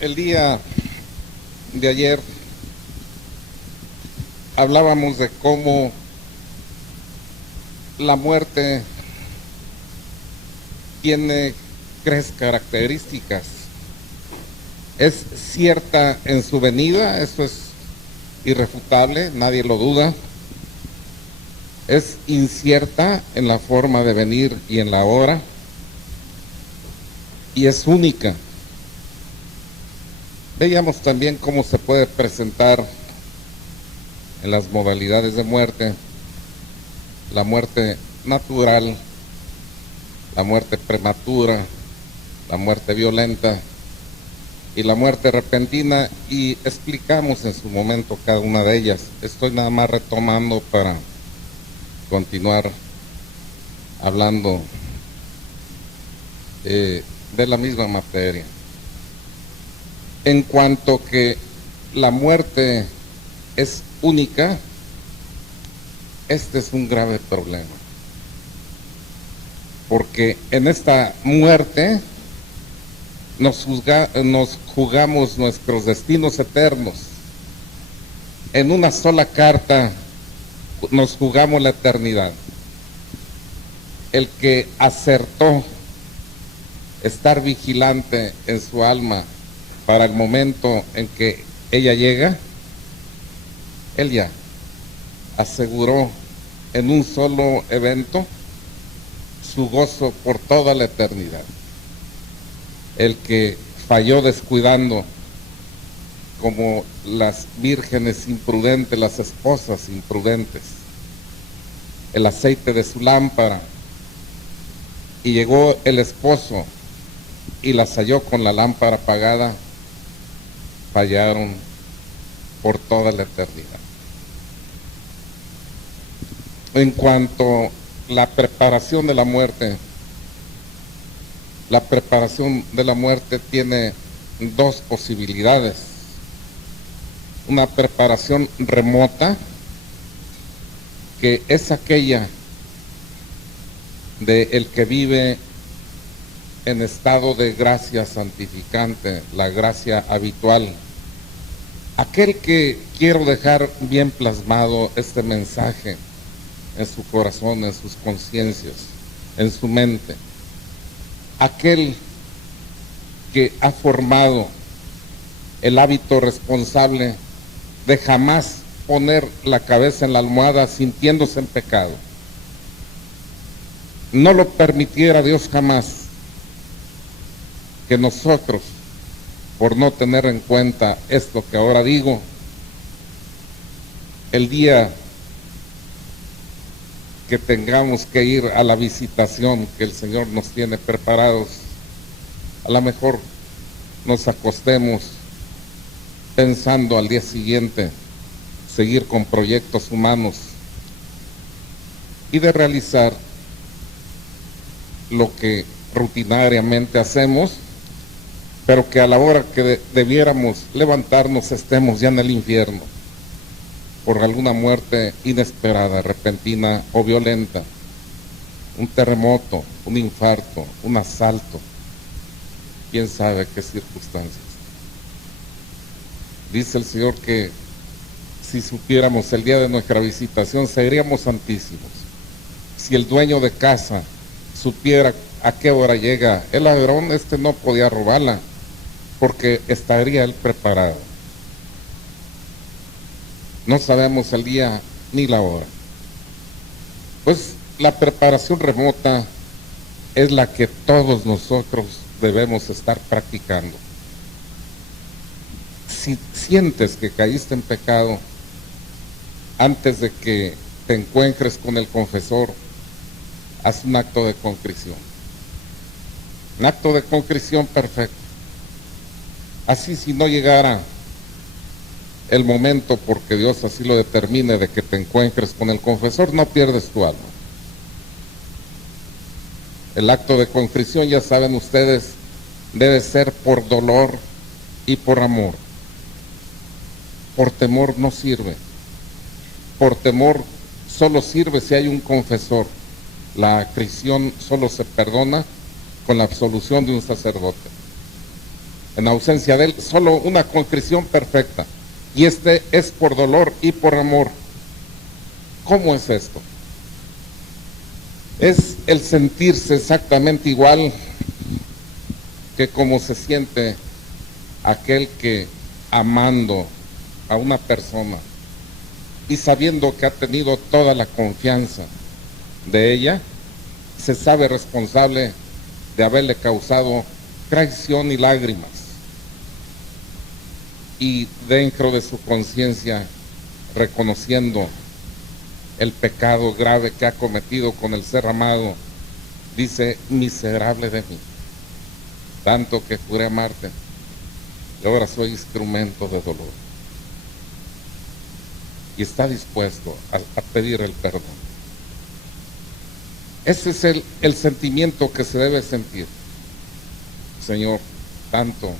El día de ayer hablábamos de cómo la muerte tiene tres características. Es cierta en su venida, eso es irrefutable, nadie lo duda. Es incierta en la forma de venir y en la hora. Y es única. Veíamos también cómo se puede presentar en las modalidades de muerte: la muerte natural, la muerte prematura, la muerte violenta y la muerte repentina, y explicamos en su momento cada una de ellas. Estoy nada más retomando para continuar hablando de la misma materia. En cuanto que la muerte es única, este es un grave problema, porque en esta muerte nos jugamos nuestros destinos eternos. En una sola carta nos jugamos la eternidad. El que acertó estar vigilante en su alma para el momento en que ella llega, él ya aseguró en un solo evento su gozo por toda la eternidad. El que falló descuidando, como las vírgenes imprudentes, las esposas imprudentes, el aceite de su lámpara, y llegó el esposo y las halló con la lámpara apagada, fallaron por toda la eternidad. En cuanto a la preparación de la muerte, la preparación de la muerte tiene dos posibilidades: una preparación remota, que es aquella de el que vive en estado de gracia santificante, la gracia habitual. Aquel que quiero dejar bien plasmado este mensaje en su corazón, en sus conciencias, en su mente. Aquel que ha formado el hábito responsable de jamás poner la cabeza en la almohada sintiéndose en pecado. No lo permitiera Dios jamás que nosotros, por no tener en cuenta esto que ahora digo, el día que tengamos que ir a la visitación que el Señor nos tiene preparados, a lo mejor nos acostemos pensando al día siguiente seguir con proyectos humanos y de realizar lo que rutinariamente hacemos, pero que a la hora que debiéramos levantarnos estemos ya en el infierno por alguna muerte inesperada, repentina o violenta, un terremoto, un infarto, un asalto, quién sabe qué circunstancias. Dice el Señor que si supiéramos el día de nuestra visitación seríamos santísimos. Si el dueño de casa supiera a qué hora llega el ladrón, no podía robarla, porque estaría él preparado. No sabemos el día ni la hora. Pues la preparación remota es la que todos nosotros debemos estar practicando. Si sientes que caíste en pecado, antes de que te encuentres con el confesor, haz un acto de contrición. Un acto de contrición perfecto. Así, si no llegara el momento, porque Dios así lo determine, de que te encuentres con el confesor, no pierdes tu alma. El acto de contrición, ya saben ustedes, debe ser por dolor y por amor. Por temor no sirve. Por temor solo sirve si hay un confesor. La acrisión solo se perdona con la absolución de un sacerdote. en ausencia de Él, solo una contrición perfecta. Y este es por dolor y por amor. ¿Cómo es esto? Es el sentirse exactamente igual que como se siente aquel que, amando a una persona y sabiendo que ha tenido toda la confianza de ella, se sabe responsable de haberle causado traición y lágrimas, y dentro de su conciencia, reconociendo el pecado grave que ha cometido con el ser amado, dice: miserable de mí, tanto que juré amarte y ahora soy instrumento de dolor. Y está dispuesto a pedir el perdón. Ese es el sentimiento que se debe sentir. Señor, tanto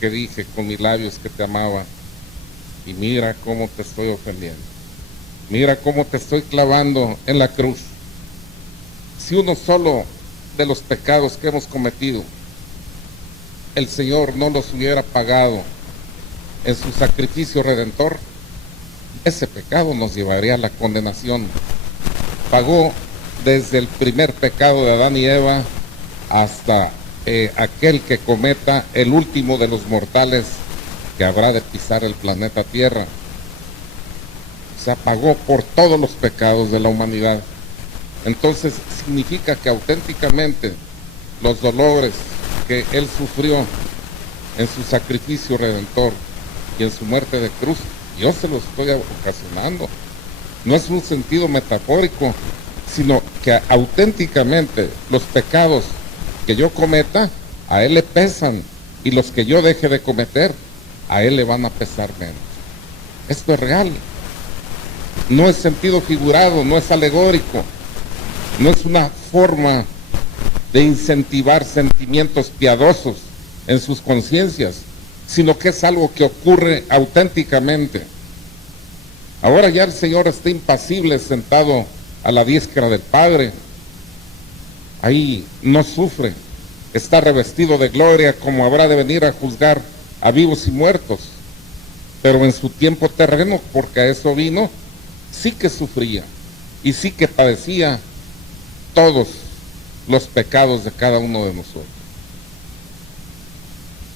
que dije con mis labios que te amaba, y mira cómo te estoy ofendiendo. Mira cómo te estoy clavando en la cruz. Si uno solo de los pecados que hemos cometido, el Señor no los hubiera pagado en su sacrificio redentor, ese pecado nos llevaría a la condenación. Pagó desde el primer pecado de Adán y Eva hasta aquel que cometa el último de los mortales que habrá de pisar el planeta Tierra. Se pagó por todos los pecados de la humanidad. Entonces significa que auténticamente los dolores que Él sufrió en su sacrificio redentor y en su muerte de cruz, yo se los estoy ocasionando. No es un sentido metafórico, sino que auténticamente los pecados que yo cometa, a Él le pesan, y los que yo deje de cometer, a Él le van a pesar menos. Esto es real. No es sentido figurado, no es alegórico, no es una forma de incentivar sentimientos piadosos en sus conciencias, sino que es algo que ocurre auténticamente. Ahora ya el Señor está impasible, sentado a la diestra del Padre. Ahí no sufre, está revestido de gloria, como habrá de venir a juzgar a vivos y muertos. Pero en su tiempo terreno, porque a eso vino, sí que sufría y sí que padecía todos los pecados de cada uno de nosotros.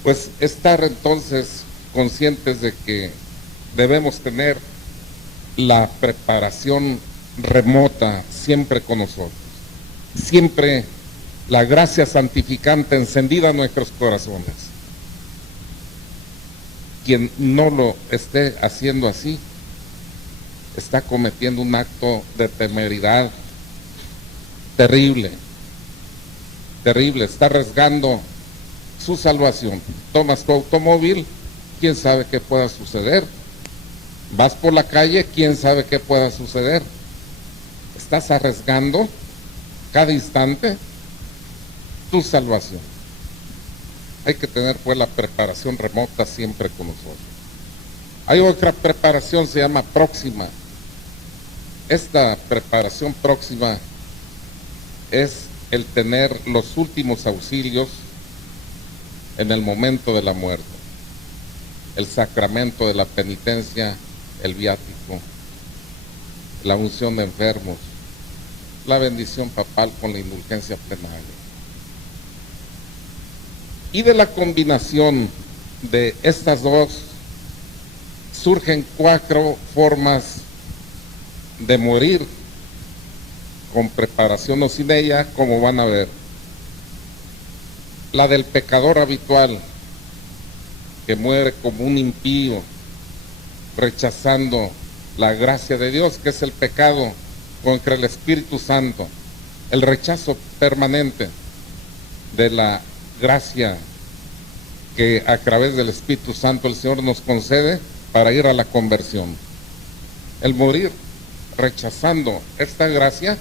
Pues estar entonces conscientes de que debemos tener la preparación remota siempre con nosotros, siempre la gracia santificante encendida en nuestros corazones. Quien no lo esté haciendo así, está cometiendo un acto de temeridad terrible, terrible. Está arriesgando su salvación. Tomas tu automóvil, quién sabe qué pueda suceder. Vas por la calle, quién sabe qué pueda suceder. Estás arriesgando cada instante tu salvación. Hay que tener pues la preparación remota siempre con nosotros. Hay otra preparación, se llama próxima. Esta preparación próxima es el tener los últimos auxilios en el momento de la muerte, el sacramento de la penitencia, el viático, la unción de enfermos, la bendición papal con la indulgencia plenaria. Y de la combinación de estas dos surgen 4 formas de morir, con preparación o sin ella, como van a ver. La del pecador habitual, que muere como un impío, rechazando la gracia de Dios, que es el pecado contra el Espíritu Santo, el rechazo permanente de la gracia que a través del Espíritu Santo el Señor nos concede para ir a la conversión. El morir rechazando esta gracia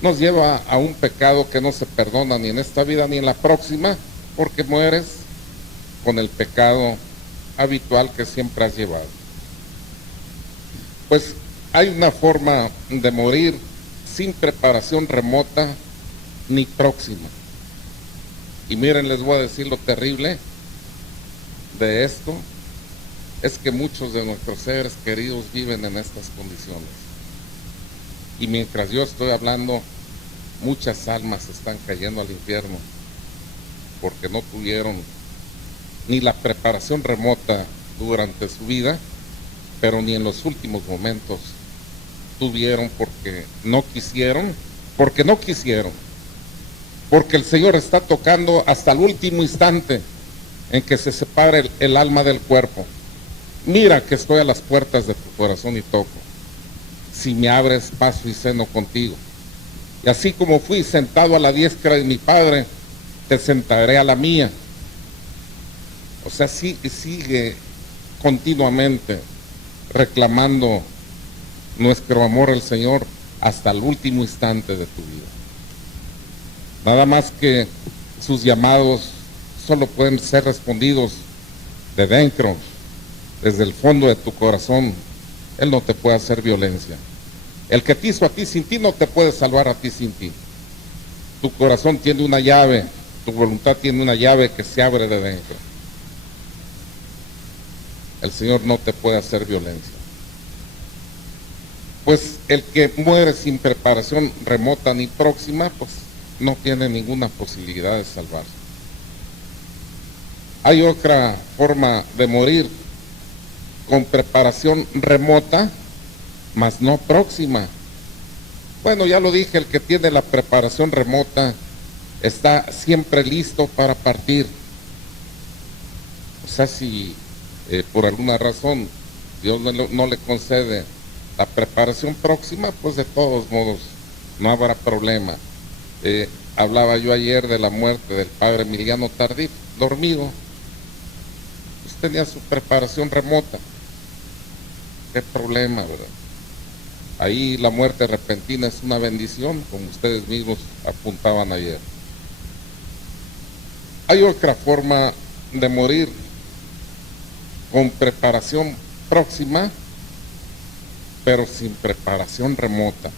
nos lleva a un pecado que no se perdona ni en esta vida ni en la próxima, porque mueres con el pecado habitual que siempre has llevado. Pues hay una forma de morir sin preparación remota ni próxima. Y miren, les voy a decir lo terrible, de esto es que muchos de nuestros seres queridos viven en estas condiciones. Y mientras yo estoy hablando, muchas almas están cayendo al infierno porque no tuvieron ni la preparación remota durante su vida, pero ni en los últimos momentos tuvieron porque no quisieron, porque el Señor está tocando hasta el último instante en que se separe el alma del cuerpo. Mira que estoy a las puertas de tu corazón y toco. Si me abres, paso y ceno contigo. Y así como fui sentado a la diestra de mi Padre, te sentaré a la mía. O sea, sigue continuamente reclamando nuestro amor al Señor hasta el último instante de tu vida. Nada más que sus llamados solo pueden ser respondidos de dentro, desde el fondo de tu corazón. Él no te puede hacer violencia. El que te hizo a ti sin ti no te puede salvar a ti sin ti. Tu corazón tiene una llave, tu voluntad tiene una llave que se abre de dentro. El Señor no te puede hacer violencia. Pues el que muere sin preparación remota ni próxima, pues no tiene ninguna posibilidad de salvarse. Hay otra forma de morir con preparación remota, mas no próxima. Bueno, ya lo dije, el que tiene la preparación remota está siempre listo para partir. O sea, si por alguna razón Dios no le concede la preparación próxima, pues de todos modos no habrá problema. Hablaba yo ayer de la muerte del padre Emiliano Tardif, dormido. Pues tenía su preparación remota. ¿Qué problema, verdad? Ahí la muerte repentina es una bendición, como ustedes mismos apuntaban ayer. Hay otra forma de morir con preparación próxima, pero sin preparación remota.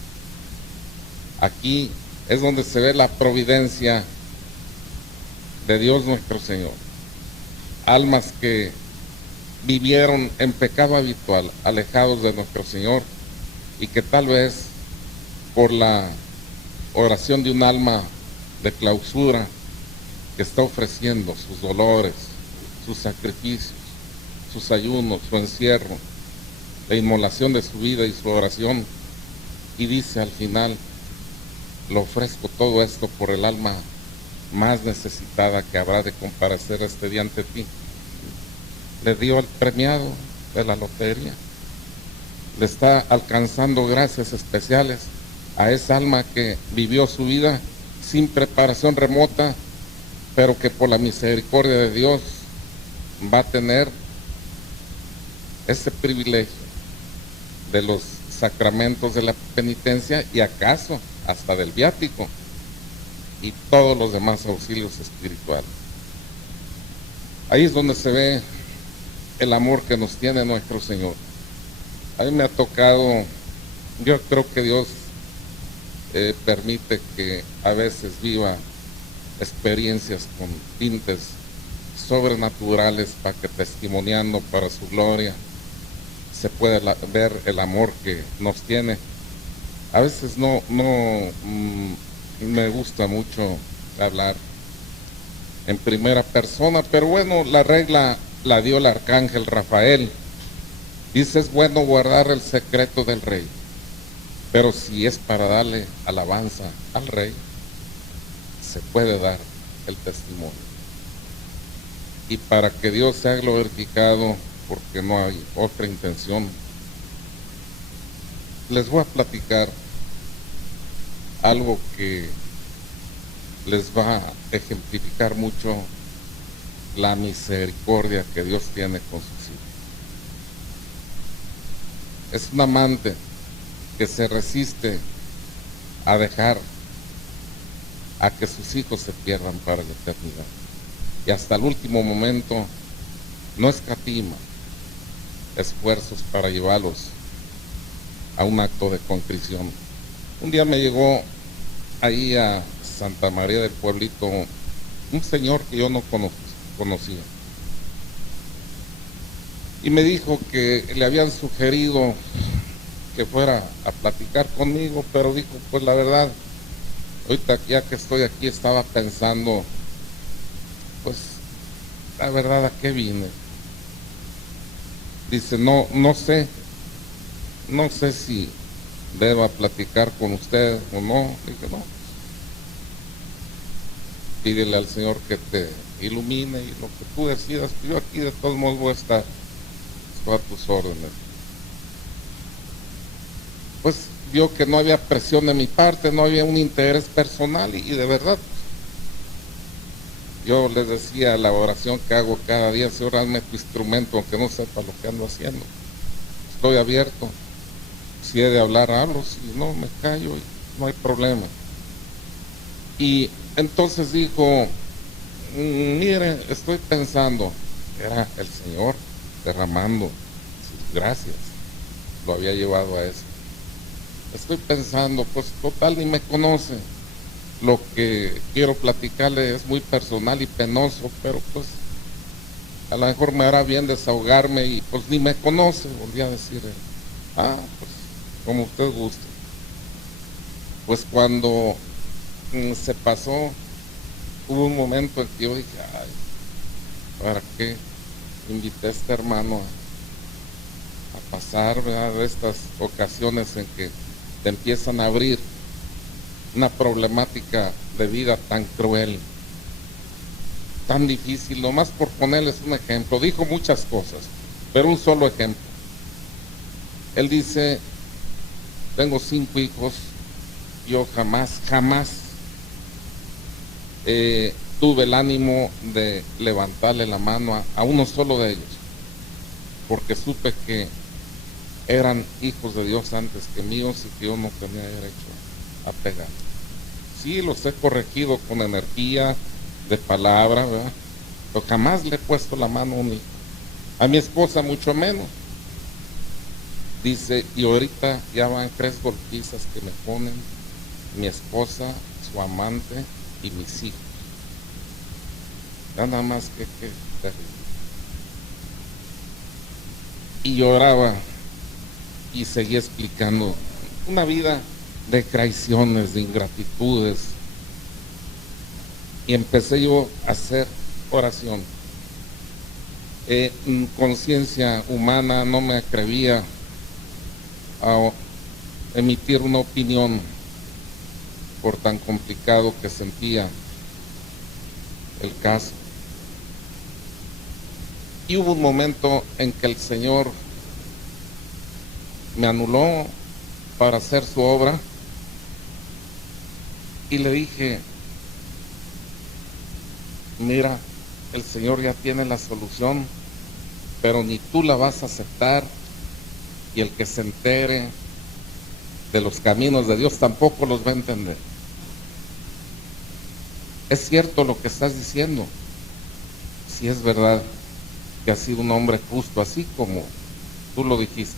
Aquí es donde se ve la providencia de Dios nuestro Señor. Almas que vivieron en pecado habitual, alejados de nuestro Señor, y que tal vez por la oración de un alma de clausura que está ofreciendo sus dolores, sus sacrificios, sus ayunos, su encierro, la inmolación de su vida y su oración, y dice al final: lo ofrezco todo esto por el alma más necesitada que habrá de comparecer este día ante ti. Le dio el premiado de la lotería, le está alcanzando gracias especiales a esa alma que vivió su vida sin preparación remota, pero que por la misericordia de Dios va a tener ese privilegio de los sacramentos de la penitencia y acaso hasta del viático y todos los demás auxilios espirituales. Ahí es donde se ve el amor que nos tiene nuestro Señor. A mí me ha tocado, yo creo que Dios permite que a veces viva experiencias con tintes sobrenaturales para que, testimoniando para su gloria, se pueda ver el amor que nos tiene. A veces no me gusta mucho hablar en primera persona, pero bueno, la regla la dio el arcángel Rafael. Dice: es bueno guardar el secreto del rey, pero si es para darle alabanza al rey, se puede dar el testimonio. Y para que Dios sea glorificado, porque no hay otra intención, les voy a platicar algo que les va a ejemplificar mucho la misericordia que Dios tiene con sus hijos. Es un amante que se resiste a dejar a que sus hijos se pierdan para la eternidad, y hasta el último momento no escatima esfuerzos para llevarlos a un acto de contrición. Un día me llegó ahí a Santa María del Pueblito un señor que yo no conocía, y me dijo que le habían sugerido que fuera a platicar conmigo, pero dijo, pues la verdad, ahorita ya que estoy aquí estaba pensando, pues la verdad, ¿a qué vine? Dice, no sé si deba platicar con usted o no. Dije, no, pídele al Señor que te ilumine y lo que tú decidas, yo aquí de todos modos voy a estar a tus órdenes. Pues vio que no había presión de mi parte, no había un interés personal y de verdad, yo les decía la oración que hago cada día, Señor, hazme tu instrumento, aunque no sepa lo que ando haciendo. Estoy abierto. Si he de hablar, hablo. Si no, me callo y no hay problema. Y entonces dijo, mire, estoy pensando, era el Señor derramando sus gracias, lo había llevado a eso. Estoy pensando, pues total ni me conoce. Lo que quiero platicarle es muy personal y penoso, pero pues a lo mejor me hará bien desahogarme y pues ni me conoce. Volví a decir, pues como usted guste. Pues cuando se pasó, hubo un momento en que yo dije, ay, ¿para qué invité a este hermano a pasar, ¿verdad?, de estas ocasiones en que te empiezan a abrir una problemática de vida tan cruel, tan difícil? Nomás por ponerles un ejemplo, dijo muchas cosas, pero un solo ejemplo. Él dice, tengo 5 hijos, yo jamás tuve el ánimo de levantarle la mano a uno solo de ellos, porque supe que eran hijos de Dios antes que míos y que yo no tenía derecho a pegar. Sí, los he corregido con energía, de palabra, ¿verdad?, pero jamás le he puesto la mano a un hijo. A mi esposa mucho menos. Dice, y ahorita ya van 3 golpizas que me ponen mi esposa, su amante y mis hijos. Nada más que terrible. Y lloraba y seguía explicando una vida de traiciones, de ingratitudes. Y empecé yo a hacer oración. Conciencia humana no me atrevía a emitir una opinión por tan complicado que sentía el caso. Y hubo un momento en que el Señor me anuló para hacer su obra y le dije, mira, el Señor ya tiene la solución, pero ni tú la vas a aceptar, y el que se entere de los caminos de Dios tampoco los va a entender. Es cierto lo que estás diciendo, si es verdad que has sido un hombre justo, así como tú lo dijiste.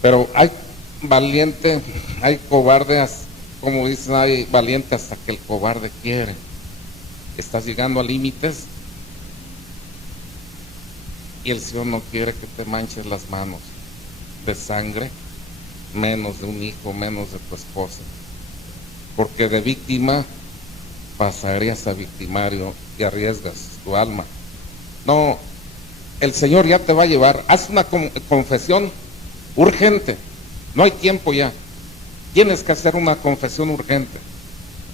Pero hay valiente, hay cobarde, como dicen, hay valiente hasta que el cobarde quiere. Estás llegando a límites y el Señor no quiere que te manches las manos de sangre, menos de un hijo, menos de tu esposa, porque de víctima pasarías a victimario y arriesgas tu alma. No, el Señor ya te va a llevar. Haz una confesión urgente, no hay tiempo ya, tienes que hacer una confesión urgente.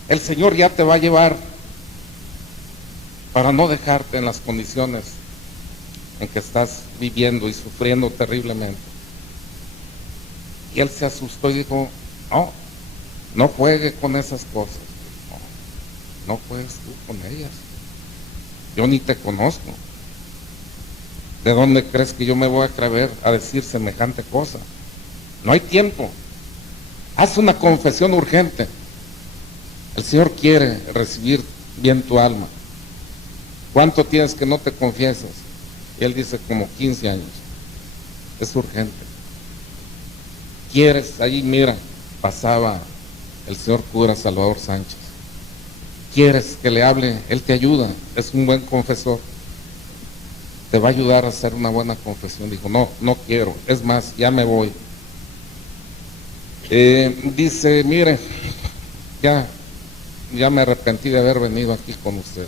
El Señor ya te va a llevar para no dejarte en las condiciones en que estás viviendo y sufriendo terriblemente. Y él se asustó y dijo, no juegue con esas cosas. No juegues tú con ellas. Yo ni te conozco. ¿De dónde crees que yo me voy a atrever a decir semejante cosa? No hay tiempo. Haz una confesión urgente. El Señor quiere recibir bien tu alma. ¿Cuánto tienes que no te confiesas? Y él dice, como 15 años. Es urgente. ¿Quieres? Ahí mira, pasaba el señor cura Salvador Sánchez. ¿Quieres que le hable? Él te ayuda, es un buen confesor. te va a ayudar a hacer una buena confesión. Dijo, no, no quiero, es más, ya me voy. Dice, mire, ya me arrepentí de haber venido aquí con usted.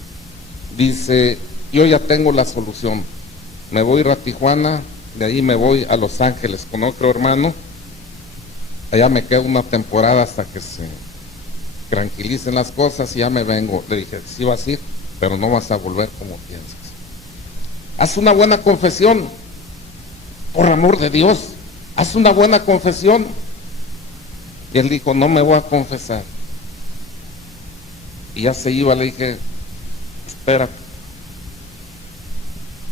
Dice, yo ya tengo la solución, me voy a ir a Tijuana, de ahí me voy a Los Ángeles con otro hermano, allá me quedo una temporada hasta que se tranquilicen las cosas y ya me vengo. Le dije, sí vas a ir, pero no vas a volver como piensas. Haz una buena confesión, por amor de Dios, haz una buena confesión. Y él dijo, no me voy a confesar. Y ya se iba, le dije, espera,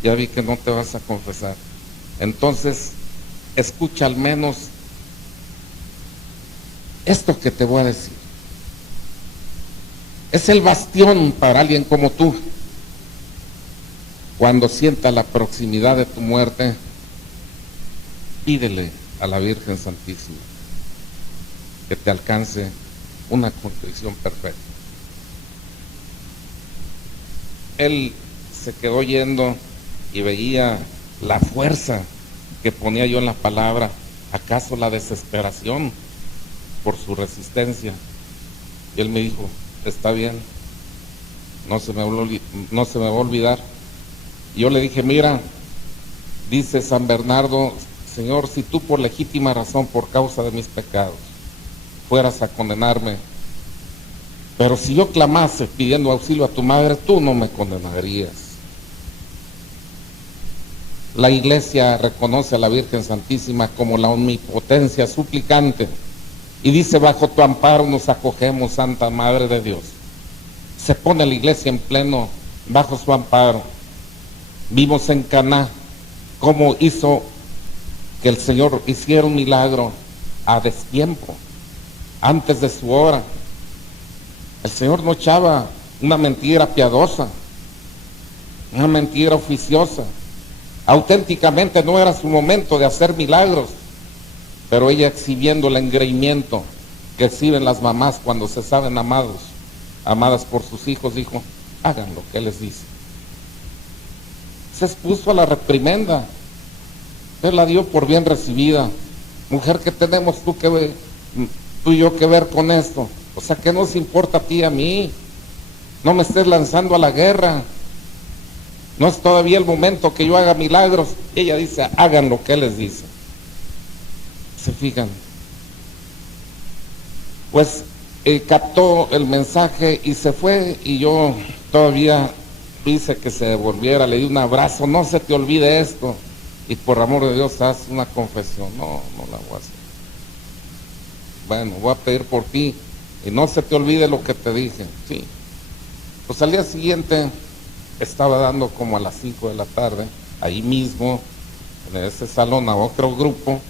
ya vi que no te vas a confesar. Entonces, escucha al menos esto que te voy a decir. Es el bastión para alguien como tú. Cuando sienta la proximidad de tu muerte, pídele a la Virgen Santísima que te alcance una contrición perfecta. Él se quedó yendo y veía la fuerza que ponía yo en la palabra, acaso la desesperación por su resistencia. Y él me dijo, está bien, no se me va a olvidar. Y yo le dije, mira, dice San Bernardo, Señor, si tú por legítima razón, por causa de mis pecados, fueras a condenarme, pero si yo clamase pidiendo auxilio a tu madre, tú no me condenarías. La Iglesia reconoce a la Virgen Santísima como la omnipotencia suplicante y dice, bajo tu amparo nos acogemos, Santa Madre de Dios. Se pone la Iglesia en pleno bajo su amparo. Vimos en Caná cómo hizo que el Señor hiciera un milagro a destiempo, antes de su hora. El Señor no echaba una mentira piadosa, una mentira oficiosa. Auténticamente no era su momento de hacer milagros, pero ella, exhibiendo el engreimiento que exhiben las mamás cuando se saben amadas por sus hijos, dijo, hagan lo que Él les dice. Se expuso a la reprimenda, Él la dio por bien recibida. Mujer, ¿qué tenemos tú y yo que ver con esto? O sea, ¿qué nos importa a ti y a mí? No me estés lanzando a la guerra. No es todavía el momento que yo haga milagros. Y ella dice, hagan lo que Él les dice. ¿Se fijan? Pues captó el mensaje y se fue, y yo todavía hice que se devolviera, le di un abrazo, no se te olvide esto, y por amor de Dios haz una confesión. No la voy a hacer. Bueno, voy a pedir por ti y no se te olvide lo que te dije. Sí. Pues al día siguiente estaba dando como a las 5 de la tarde, ahí mismo, en ese salón, a otro grupo,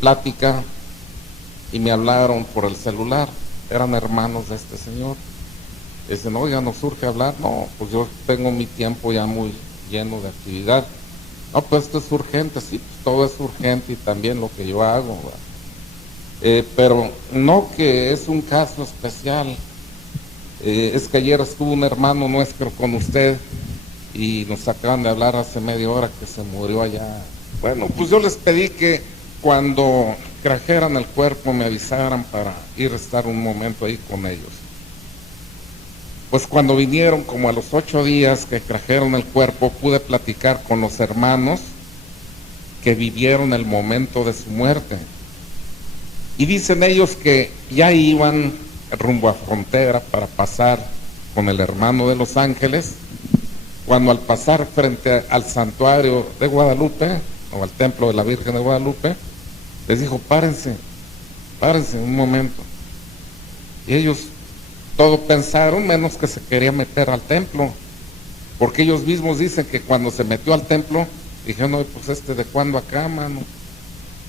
plática, y me hablaron por el celular. Eran hermanos de este señor. Dicen, oiga, ¿nos surge hablar? No, pues yo tengo mi tiempo ya muy lleno de actividad. No, pues esto es urgente. Sí, pues todo es urgente y también lo que yo hago, pero no, que es un caso especial. Es que ayer estuvo un hermano nuestro con usted y nos acaban de hablar hace media hora que se murió allá. Bueno, pues yo les pedí que cuando trajeran el cuerpo me avisaran para ir a estar un momento ahí con ellos. Pues cuando vinieron, como a los 8 días que trajeron el cuerpo, pude platicar con los hermanos que vivieron el momento de su muerte. Y dicen ellos que ya iban rumbo a frontera para pasar con el hermano de Los Ángeles, cuando al pasar frente al santuario de Guadalupe, o al templo de la Virgen de Guadalupe, les dijo, párense un momento. Y ellos todo pensaron, menos que se quería meter al templo, porque ellos mismos dicen que cuando se metió al templo, dijeron, no, pues ¿de cuándo acá, mano?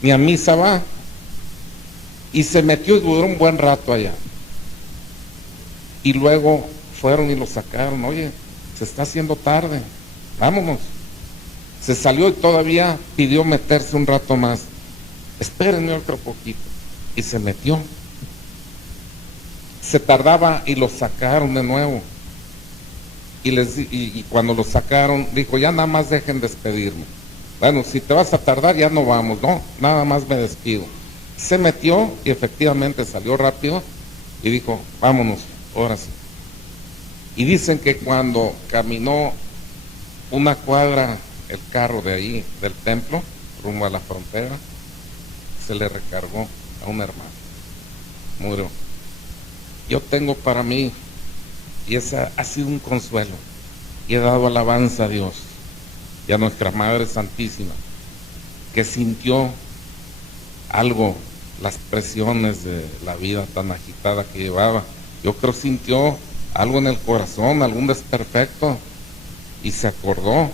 Ni a misa va. Y se metió y duró un buen rato allá. Y luego fueron y lo sacaron. Oye, se está haciendo tarde, vámonos. Se salió y todavía pidió meterse un rato más. Espérenme otro poquito. Y se metió. Se tardaba y lo sacaron de nuevo. y cuando lo sacaron, dijo, ya nada más dejen despedirme. Bueno, si te vas a tardar, ya no vamos, no, nada más me despido. Se metió y efectivamente salió rápido y dijo, vámonos, ahora sí. Y dicen que cuando caminó una cuadra el carro de ahí, del templo, rumbo a la frontera, se le recargó a un hermano, murió. Yo tengo para mí, y esa ha sido un consuelo, y he dado alabanza a Dios y a nuestra Madre Santísima, que sintió algo, las presiones de la vida tan agitada que llevaba. Yo creo sintió algo en el corazón, algún desperfecto, y se acordó,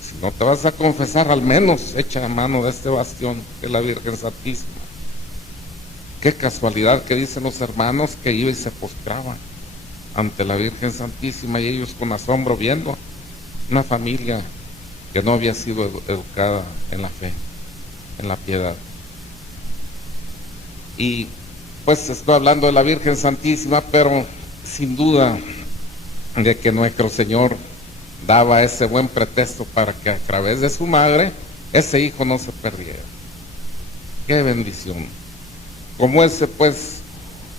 si no te vas a confesar, al menos echa mano de este bastión, que es la Virgen Santísima. Qué casualidad que dicen los hermanos que iba y se postraba ante la Virgen Santísima, y ellos con asombro viendo una familia que no había sido educada en la fe, en la piedad. Y pues estoy hablando de la Virgen Santísima, pero sin duda de que nuestro Señor daba ese buen pretexto para que a través de su madre ese hijo no se perdiera. Qué bendición. Como ese, pues,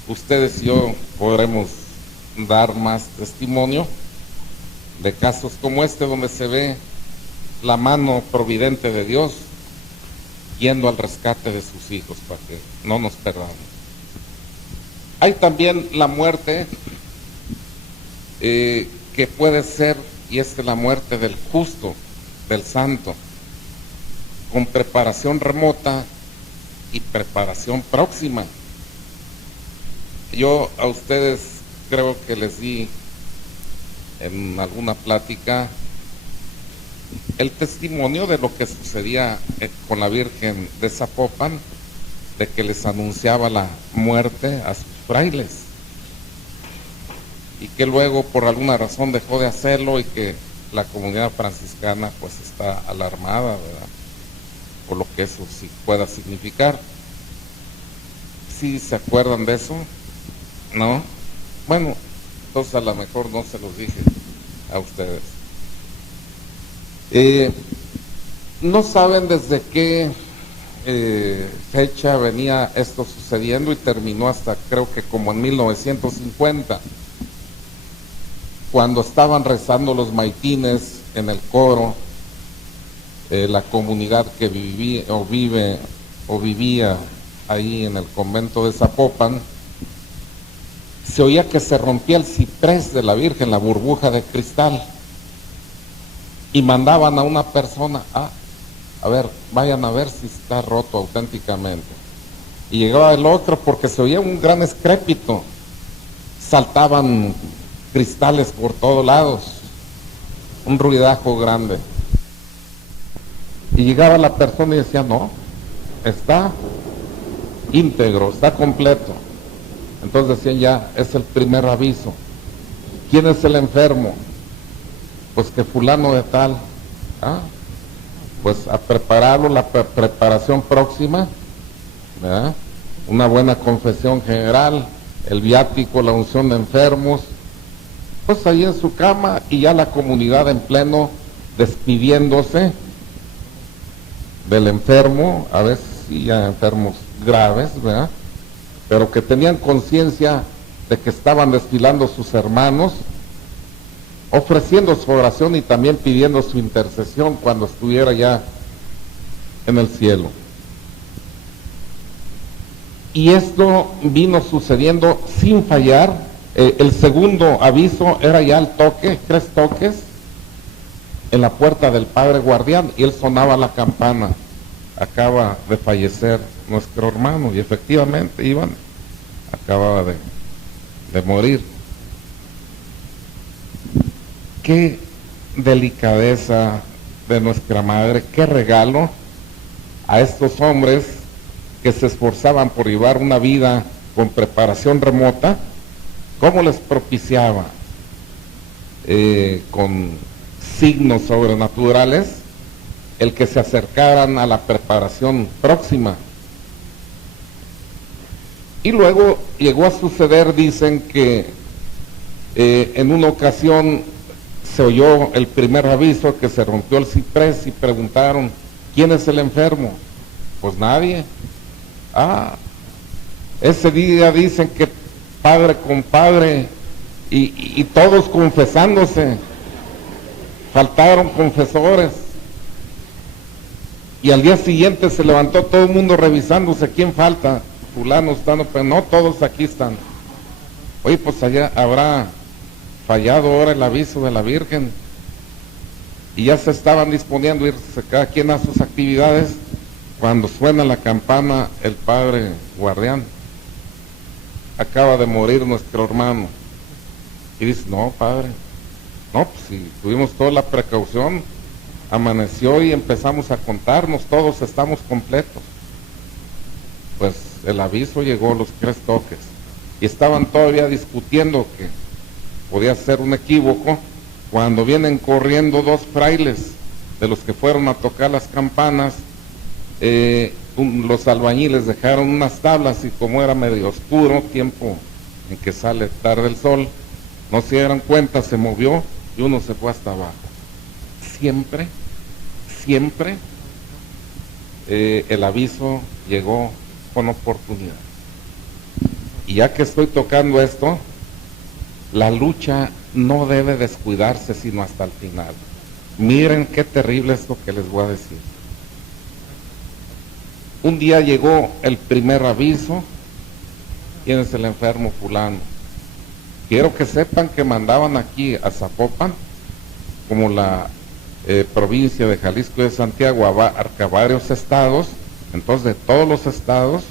ustedes y yo podremos dar más testimonio de casos como este, donde se ve la mano providente de Dios yendo al rescate de sus hijos para que no nos perdamos. Hay también la muerte que puede ser, y es la muerte del justo, del santo, con preparación remota y preparación próxima. Yo a ustedes creo que les di en alguna plática el testimonio de lo que sucedía con la Virgen de Zapopan, de que les anunciaba la muerte a sus frailes, y que luego por alguna razón dejó de hacerlo, y que la comunidad franciscana pues está alarmada, ¿verdad?, por lo que eso sí pueda significar. ¿Sí se acuerdan de eso? ¿No? Bueno, entonces a lo mejor no se los dije a ustedes. No saben desde qué fecha venía esto sucediendo, y terminó hasta creo que como en 1950, cuando estaban rezando los maitines en el coro, la comunidad que vivía ahí en el convento de Zapopan, se oía que se rompía el ciprés de la Virgen, la burbuja de cristal, y mandaban a una persona, a ver, vayan a ver si está roto auténticamente. Y llegaba el otro, porque se oía un gran estrépito, saltaban cristales por todos lados, un ruidajo grande. Y llegaba la persona y decía, no, está íntegro, está completo. Entonces decían, ya, es el primer aviso. ¿Quién es el enfermo? Pues que fulano de tal. Pues a prepararlo, la preparación próxima, ¿verdad?, una buena confesión general, el viático, la unción de enfermos, pues ahí en su cama, y ya la comunidad en pleno despidiéndose del enfermo, a veces sí ya enfermos graves, ¿verdad?, pero que tenían conciencia de que estaban desfilando sus hermanos, ofreciendo su oración y también pidiendo su intercesión cuando estuviera ya en el cielo. Y esto vino sucediendo sin fallar. El segundo aviso era ya el toque, 3 toques en la puerta del Padre Guardián, y él sonaba la campana, acaba de fallecer nuestro hermano, y efectivamente Iván acababa de morir. Qué delicadeza de nuestra madre, qué regalo a estos hombres que se esforzaban por llevar una vida con preparación remota, cómo les propiciaba con signos sobrenaturales el que se acercaran a la preparación próxima. Y luego llegó a suceder, dicen que en una ocasión se oyó el primer aviso que se rompió el ciprés y preguntaron, ¿quién es el enfermo? Pues nadie. Ah, ese día dicen que padre con padre y todos confesándose. Faltaron confesores. Y al día siguiente se levantó todo el mundo revisándose quién falta. Fulano, están, pero no todos aquí están. Oye, pues allá habrá fallado ahora el aviso de la Virgen. Y ya se estaban disponiendo a irse cada quien a sus actividades cuando suena la campana el padre guardián. Acaba de morir nuestro hermano. Y dice, no, padre, no, pues si tuvimos toda la precaución, amaneció y empezamos a contarnos, todos estamos completos. Pues el aviso llegó, los 3 toques, y estaban todavía discutiendo que podía ser un equívoco, cuando vienen corriendo 2 frailes, de los que fueron a tocar las campanas. Los albañiles dejaron unas tablas y como era medio oscuro, tiempo en que sale tarde el sol, no se dieron cuenta, se movió y uno se fue hasta abajo. Siempre el aviso llegó con oportunidad. Y ya que estoy tocando esto, la lucha no debe descuidarse sino hasta el final. Miren qué terrible es lo que les voy a decir. Un día llegó el primer aviso, ¿quién es el enfermo? Fulano. Quiero que sepan que mandaban aquí a Zapopan, como la provincia de Jalisco y de Santiago, abarca varios estados. Entonces de todos los estados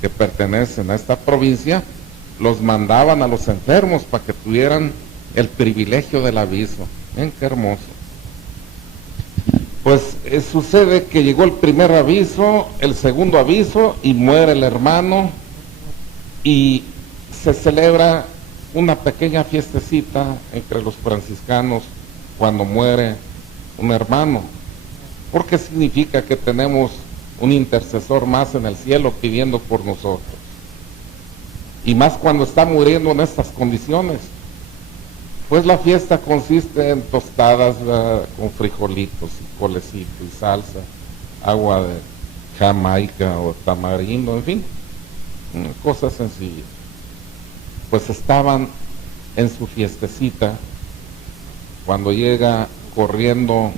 que pertenecen a esta provincia, los mandaban a los enfermos para que tuvieran el privilegio del aviso. Ven qué hermoso. Pues sucede que llegó el primer aviso, el segundo aviso y muere el hermano y se celebra una pequeña fiestecita entre los franciscanos cuando muere un hermano, porque significa que tenemos un intercesor más en el cielo pidiendo por nosotros, y más cuando está muriendo en estas condiciones. Pues la fiesta consiste en tostadas con frijolitos y colecito y salsa, agua de Jamaica o tamarindo, en fin, cosas sencillas. Pues estaban en su fiestecita cuando llega corriendo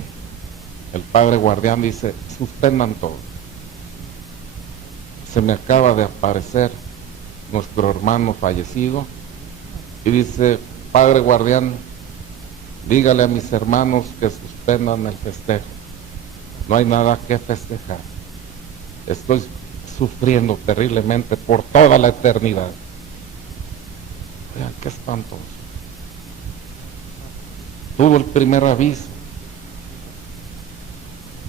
el padre guardián, dice, suspendan todo. Se me acaba de aparecer nuestro hermano fallecido y dice, padre guardián, dígale a mis hermanos que suspendan el festejo. No hay nada que festejar. Estoy sufriendo terriblemente por toda la eternidad. Vean qué espantoso. Tuvo el primer aviso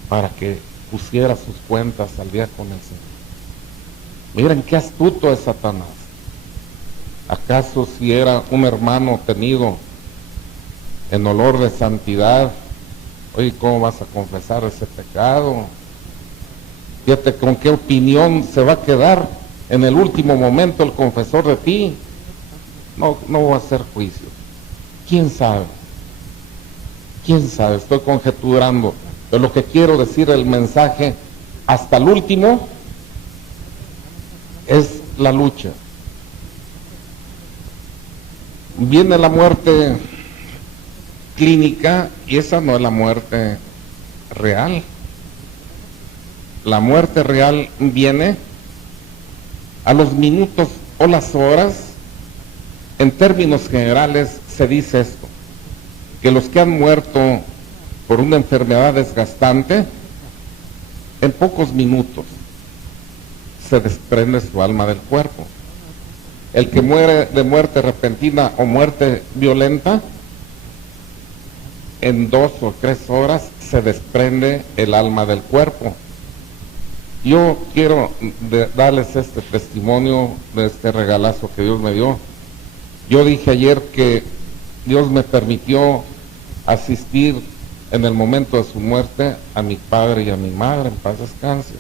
para que pusiera sus cuentas al día con el Señor. Miren qué astuto es Satanás. ¿Acaso si era un hermano tenido en olor de santidad, oye, ¿cómo vas a confesar ese pecado? Fíjate con qué opinión se va a quedar en el último momento el confesor de ti. No va a hacer juicio. ¿Quién sabe? ¿Quién sabe? Estoy conjeturando. Pero lo que quiero decir, el mensaje hasta el último es la lucha. Viene la muerte clínica y esa no es la muerte real. La muerte real viene a los minutos o las horas. En términos generales se dice esto, que los que han muerto por una enfermedad desgastante, en pocos minutos se desprende su alma del cuerpo. El que muere de muerte repentina o muerte violenta, en 2 o 3 horas se desprende el alma del cuerpo. Yo quiero darles este testimonio de este regalazo que Dios me dio. Yo dije ayer que Dios me permitió asistir en el momento de su muerte a mi padre y a mi madre, en paz descanse.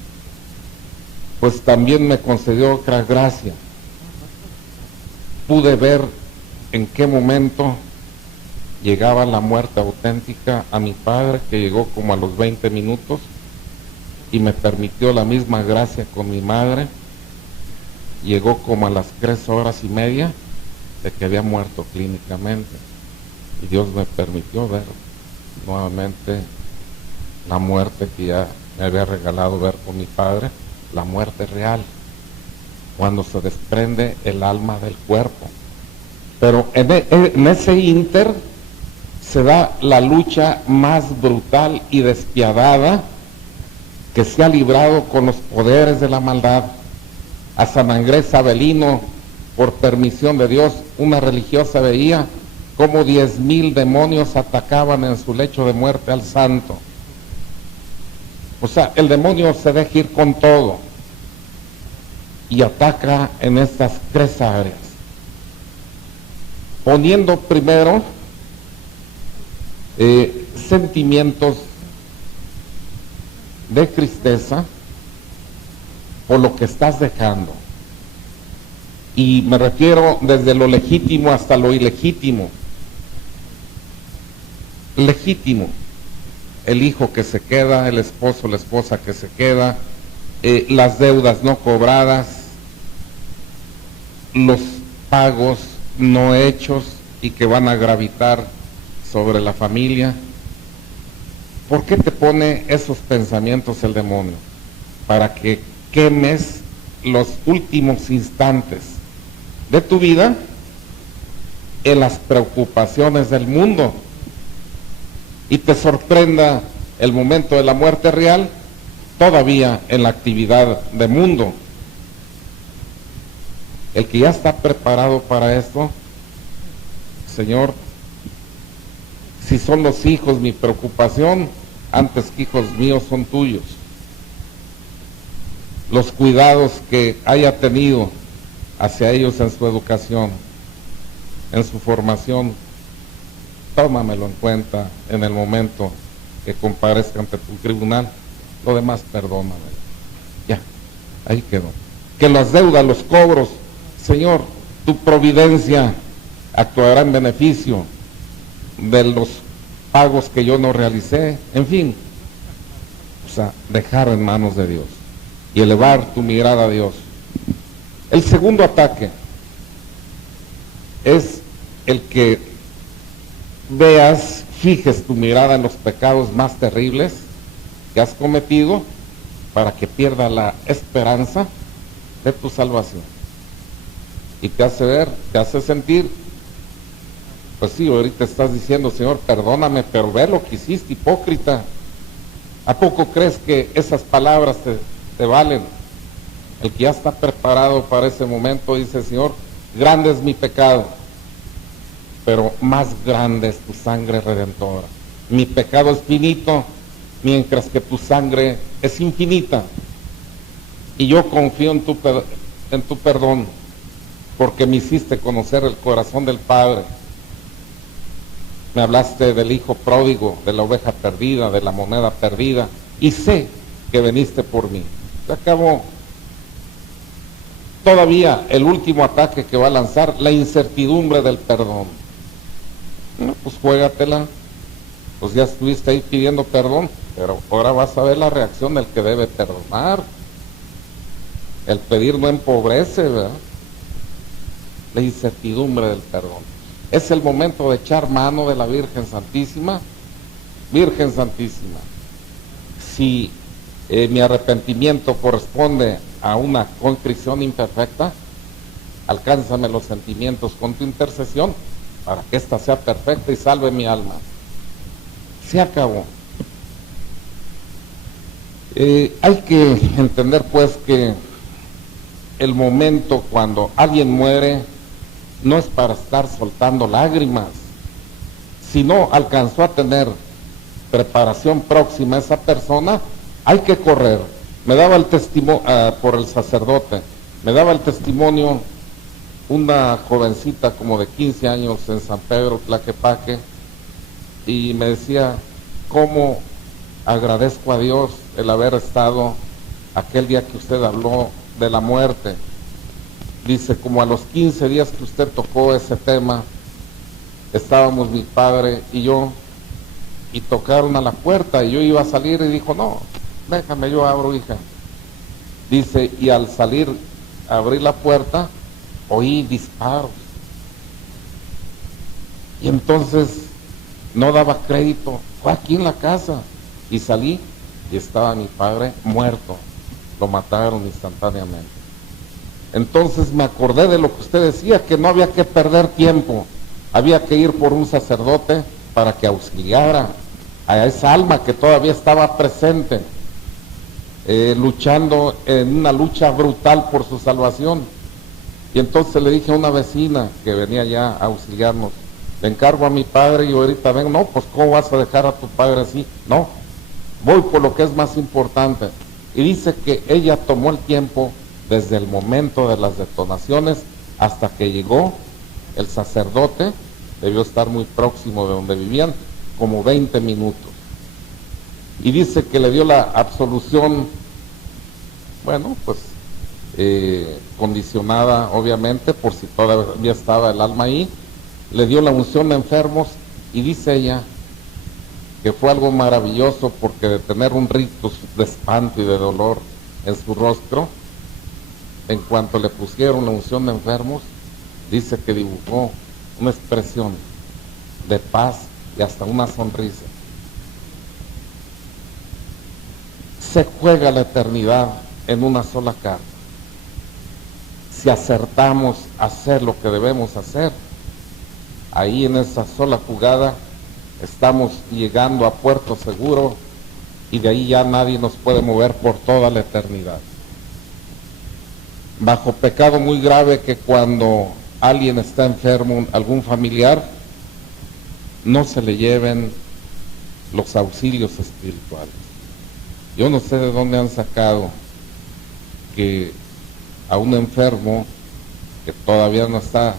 Pues también me concedió otra gracia. Pude ver en qué momento llegaba la muerte auténtica a mi padre, que llegó como a los 20 minutos, y me permitió la misma gracia con mi madre. Llegó como a las 3 horas y media de que había muerto clínicamente, y Dios me permitió ver nuevamente la muerte que ya me había regalado ver con mi padre, la muerte real, cuando se desprende el alma del cuerpo. Pero en ese ínter se da la lucha más brutal y despiadada que se ha librado con los poderes de la maldad. A San Andrés Avelino, por permisión de Dios, una religiosa veía cómo 10,000 demonios atacaban en su lecho de muerte al santo. O sea, el demonio se deja ir con todo y ataca en estas 3 áreas, poniendo primero sentimientos de tristeza por lo que estás dejando, y me refiero desde lo legítimo hasta lo ilegítimo. Legítimo: el hijo que se queda, el esposo, la esposa que se queda, las deudas no cobradas, los pagos no hechos y que van a gravitar sobre la familia. ¿Por qué te pone esos pensamientos el demonio? Para que quemes los últimos instantes de tu vida en las preocupaciones del mundo, y te sorprenda el momento de la muerte real todavía en la actividad de mundo. El que ya está preparado para esto: Señor, si son los hijos mi preocupación, antes que hijos míos son tuyos. Los cuidados que haya tenido hacia ellos en su educación, en su formación, tómamelo en cuenta en el momento que comparezca ante tu tribunal. Lo demás, perdóname. Ya, ahí quedó. Que las deudas, los cobros, Señor, tu providencia actuará en beneficio de los pagos que yo no realicé. En fin, o sea, dejar en manos de Dios y elevar tu mirada a Dios. El segundo ataque es el que veas, fijes tu mirada en los pecados más terribles que has cometido, para que pierda la esperanza de tu salvación, y te hace ver, te hace sentir, pues sí, ahorita estás diciendo: Señor, perdóname, pero ve lo que hiciste, hipócrita. ¿A poco crees que esas palabras te valen? El que ya está preparado para ese momento dice: Señor, grande es mi pecado, pero más grande es tu sangre redentora. Mi pecado es finito, mientras que tu sangre es infinita. Y yo confío en tu perdón, porque me hiciste conocer el corazón del Padre. Me hablaste del hijo pródigo, de la oveja perdida, de la moneda perdida, y sé que veniste por mí. Se acabó. Todavía el último ataque que va a lanzar: la incertidumbre del perdón. No, pues juégatela. Pues ya estuviste ahí pidiendo perdón, pero ahora vas a ver la reacción del que debe perdonar. El pedir no empobrece, ¿verdad? La incertidumbre del perdón. Es el momento de echar mano de la Virgen Santísima. Virgen Santísima, si mi arrepentimiento corresponde a una contrición imperfecta, alcánzame los sentimientos con tu intercesión, para que ésta sea perfecta y salve mi alma. Se acabó. Hay que entender pues que el momento cuando alguien muere no es para estar soltando lágrimas. Si no alcanzó a tener preparación próxima esa persona, hay que correr. Me daba el testimonio, por el sacerdote, me daba el testimonio una jovencita como de 15 años en San Pedro Tlaquepaque, y me decía: cómo agradezco a Dios el haber estado aquel día que usted habló de la muerte. Dice: como a los 15 días que usted tocó ese tema, estábamos mi padre y yo, y tocaron a la puerta, y yo iba a salir y dijo, no, déjame, yo abro, hija. Dice, y al salir, abrí la puerta, oí disparos. Y entonces no daba crédito, fue aquí en la casa, y salí, y estaba mi padre muerto, lo mataron instantáneamente. Entonces me acordé de lo que usted decía, que no había que perder tiempo, había que ir por un sacerdote para que auxiliara a esa alma que todavía estaba presente, luchando en una lucha brutal por su salvación. Y entonces le dije a una vecina que venía ya a auxiliarnos, le encargo a mi padre y ahorita vengo. No, pues ¿cómo vas a dejar a tu padre así? No, voy por lo que es más importante. Y dice que ella tomó el tiempo desde el momento de las detonaciones hasta que llegó el sacerdote, debió estar muy próximo de donde vivían, como 20 minutos. Y dice que le dio la absolución, bueno, pues condicionada obviamente por si todavía estaba el alma ahí, le dio la unción de enfermos, y dice ella que fue algo maravilloso porque de tener un rictus de espanto y de dolor en su rostro, en cuanto le pusieron la unción de enfermos, dice que dibujó una expresión de paz y hasta una sonrisa. Se juega la eternidad en una sola carta. Si acertamos a hacer lo que debemos hacer, ahí en esa sola jugada estamos llegando a puerto seguro, y de ahí ya nadie nos puede mover por toda la eternidad. Bajo pecado muy grave que cuando alguien está enfermo, algún familiar, no se le lleven los auxilios espirituales. Yo no sé de dónde han sacado que a un enfermo que todavía no está